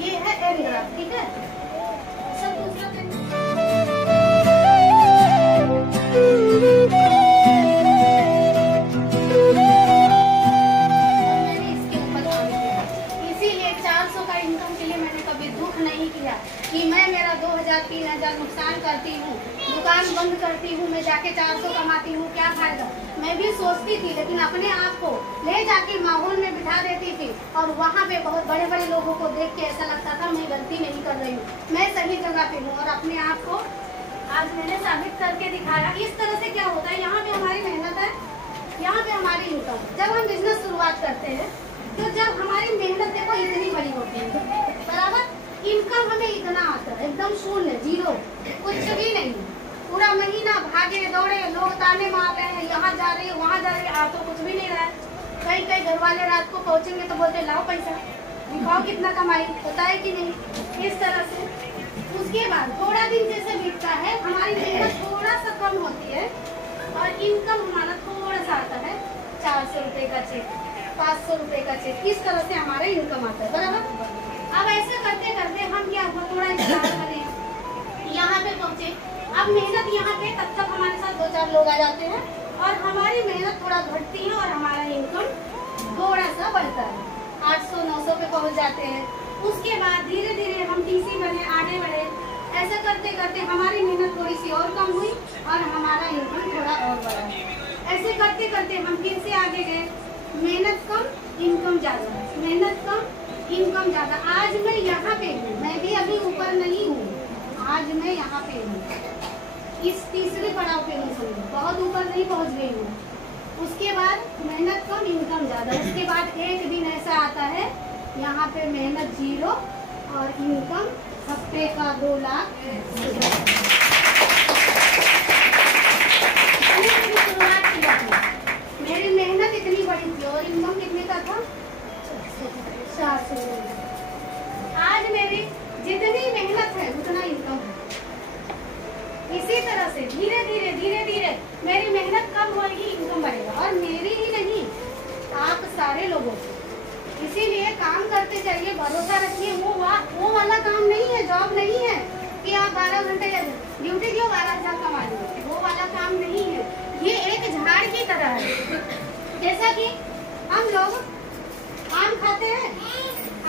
ये है एनग्राफ, ठीक है। सब दूसरा मैंने इसके ऊपर काम किया, इसीलिए 400 का इनकम के लिए मैंने कभी दुख दुख नहीं किया कि मैं मेरा 2000-3000 नुकसान करती हूँ, दुकान बंद करती हूँ, मैं जाके 400 कमाती हूँ, क्या फायदा। मैं भी सोचती थी, लेकिन अपने आप को ले जाके माहौल में बिठा देती थी और वहाँ पे बहुत बड़े बड़े लोगों को देख के ऐसा लगता था मैं गलती नहीं कर रही हूँ, मैं सही जगह पे हूँ। और अपने आप को आज मैंने साबित करके दिखाया। इस तरह से क्या होता है, यहाँ पे हमारी मेहनत है, यहाँ पे हमारी इनकम। जब हम बिजनेस शुरुआत करते हैं तो जब हमारी मेहनत देखो इतनी बड़ी होती है, बराबर, इनकम हमें इतना आता है, एकदम शून्य, जीरो, कुछ भी नहीं। पूरा महीना भागे दौड़े, लोग ताने मार रहे हैं, यहाँ जा रही है वहाँ जा रही है, आ तो कुछ भी नहीं रहा है। कई कई घर वाले रात को पहुँचेंगे तो बोलते लाओ पैसा, दिखाओ कितना कमाई, होता है कि नहीं, इस तरह से। उसके बाद थोड़ा दिन जैसे बीतता है, हमारी मेहनत थोड़ा सा कम होती है और इनकम हमारा थोड़ा सा आता है, 400 रुपये का चेक, 500 रुपये का चेक, इस तरह से हमारा इनकम आता है, बराबर। अब ऐसे करते करते हम क्या हुआ, थोड़ा इंतजार करें, यहाँ पे पहुँचे। अब मेहनत यहाँ पे तब तक हमारे साथ 2-4 लोग आ जाते हैं और हमारी मेहनत थोड़ा घटती है और हमारा इनकम थोड़ा सा बढ़ता है, 800-900 पे पहुँच जाते हैं। उसके बाद धीरे धीरे हम टीसी बने, आगे बढ़े। ऐसा करते करते हमारी मेहनत थोड़ी सी और कम हुई और हमारा इनकम थोड़ा और बढ़ा। ऐसे करते करते हम फिर से आगे गए, मेहनत कम इनकम ज़्यादा, मेहनत कम इनकम ज़्यादा। आज मैं यहाँ पे हूँ, मैं भी अभी ऊपर नहीं हूँ, आज मैं यहाँ पे हूँ, इस तीसरे पड़ाव पे हूँ, समझो, बहुत ऊपर नहीं पहुँच गई हूँ। उसके बाद मेहनत कम इनकम ज़्यादा। उसके बाद एक दिन ऐसा आता है यहाँ पे मेहनत जीरो और इनकम हफ्ते का 2 लाख। मेरी मेहनत इतनी बड़ी थी और इनकम कितने का था, 400। आज मेरी जितनी मेहनत है उतना इनकम है। इसी तरह से धीरे धीरे मेरी मेहनत कम होगी, इनकम बढ़ेगा, और मेरी ही नहीं, आप सारे लोगों को। इसीलिए काम करते जाइए, भरोसा रखिए। वो वाला काम नहीं है, जॉब नहीं है कि आप 12 घंटे ड्यूटी क्यों 12,000 कमा लीजिए, वो वाला काम नहीं है। ये एक झाड़ की तरह है। जैसा कि हम लोग आम खाते हैं,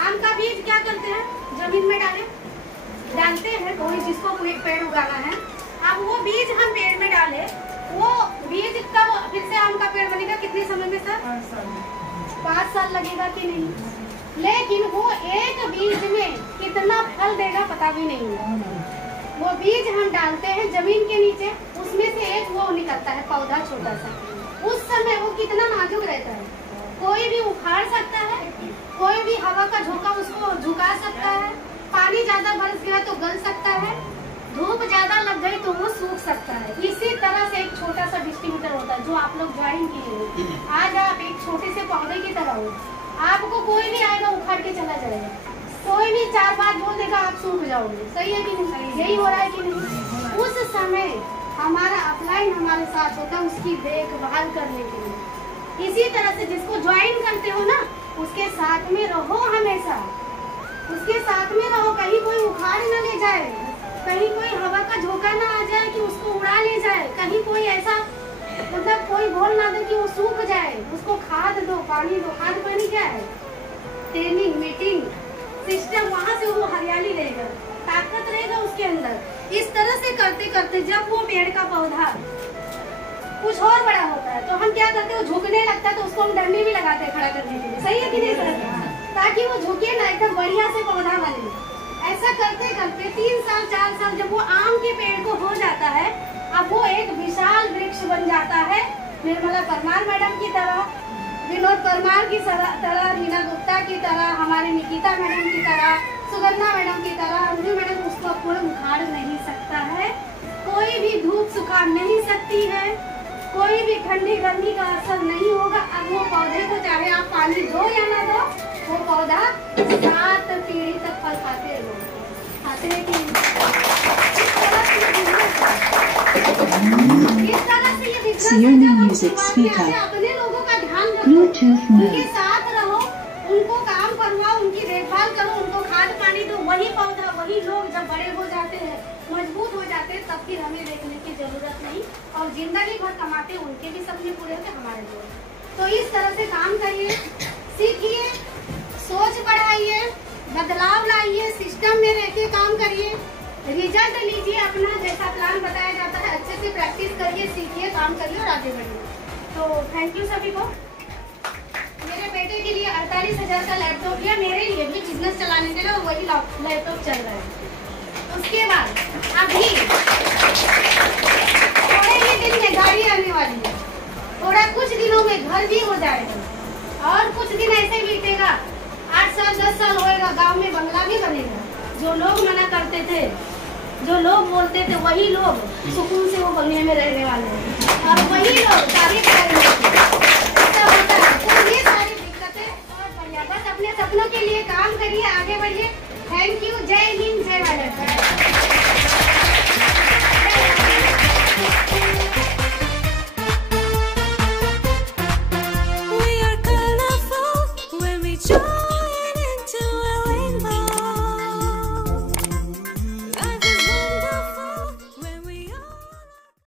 आम का बीज क्या करते हैं, जमीन में डालते हैं, कोई जिसको कोई पेड़ उगाना है। अब वो बीज हम पेड़ में डाले, वो बीज कब फिर से आम का पेड़ बनेगा, कितने समय में सर, 5 साल लगेगा कि नहीं। लेकिन वो एक बीज में कितना फल देगा पता भी नहीं है। वो बीज हम डालते हैं जमीन के नीचे, उसमें से एक वो निकलता है पौधा छोटा सा। उस समय वो कितना नाजुक रहता है, कोई भी उखाड़ सकता है, कोई भी हवा का झोंका उसको झुका सकता है, पानी ज्यादा बरस गया तो गल सकता है, धूप ज्यादा लग गई तो वो सूख सकता है। इसी तरह से एक छोटा सा डिस्ट्रीब्यूटर होता है जो आप लोग ज्वाइन किए हो। आज आप एक छोटे से पौधे की तरह हो, आपको कोई भी आएगा उखाड़ के चला जाएगा, कोई भी 4 बात बोल देगा आप सूख जाओगे। सही है कि नहीं, यही हो रहा है कि नहीं। उस समय हमारा अपलाइन हमारे साथ होता है उसकी देखभाल करने के लिए। इसी तरह से जिसको ज्वाइन करते हो ना, उसके साथ में रहो, हमेशा उसके साथ में रहो। कहीं कोई उखाड़ न ले जाए, कहीं कोई हवा का झोंका ना आ जाए कि उसको उड़ा ले जाए, कहीं कोई ऐसा मतलब कोई बोल ना दे कि वो सूख जाए। उसको खाद दो, पानी दो। खाद पानी क्या है, ट्रेनिंग, मीटिंग सिस्टम, वहाँ से वो हरियाली रहेगा, ताकत रहेगा उसके अंदर। इस तरह से करते करते जब वो पेड़ का पौधा कुछ और बड़ा होता है तो हम क्या करते हैं, वो झुकने लगता है तो उसको हम डंडी भी लगाते हैं खड़ा करने के लिए। सही है कि नहीं सर, ताकि वो झुके ना, एकदम बढ़िया से पौधा बने। ऐसा करते करते 3 साल 4 साल जब वो आम के पेड़ को हो जाता है, अब वो एक विशाल वृक्ष बन जाता है। निर्मला परमार मैडम की तरह, विनोद परमार की तरह, रीना गुप्ता की तरह, हमारे निकिता मैडम की तरह, सुगंधा मैडम की तरह, अंजू मैडम, उसको कोई उखाड़ नहीं सकता है, कोई भी धूप सुखा नहीं सकती है, कोई भी ठंडी गर्मी का असर नहीं होगा। अब वो पौधे को चाहे आप पानी दो या ना दो, वो पौधा 7 पीढ़ी तक फल खाते हैं, लोग खाते हैं कि इस तरह से ये अपने लोगों का ध्यान रखो, उनके साथ रहो, उनको काम करवाओ, उनकी देखभाल करो, उनको खाद पानी दो। वही पौधा, वही लोग जब बड़े हो जाते हैं, मजबूत हो जाते हैं, तब फिर हमें देखने की जरूरत नहीं, और जिंदगी भर कमाते, उनके भी सपने पूरे होते, हमारे भी। तो इस तरह से काम करिए, सीखिए, सोच बढ़ाइए, बदलाव लाइए, सिस्टम में रह के काम करिए, रिजल्ट लीजिए अपना, जैसा प्लान बताया जाता है अच्छे से प्रैक्टिस करिए, सीखिए, काम करिए और आगे बढ़िए। तो थैंक यू सभी को। मेरे बेटे के लिए 48,000 का लैपटॉप लिया, मेरे लिए भी बिजनेस चलाने के लिए वही लैपटॉप चल रहा है। उसके बाद अभी थोड़े ही दिन में गाड़ी आने वाली है, थोड़ा कुछ दिनों में घर भी हो जाएगा और कुछ दिन ऐसे बीतेगा, 8 साल 10 साल होएगा, गांव में बंगला भी बनेगा। जो लोग मना करते थे, जो लोग बोलते थे, वही लोग सुकून से वो बंगले में रहने वाले हैं और वही लोग तारीफ करेंगे। ऐसा होता है। तो ये सारी दिक्कतें और बढ़िया, बस अपने सपनों के लिए काम करिए, आगे बढ़िए। Thank you. जय हिंद, जय भारत।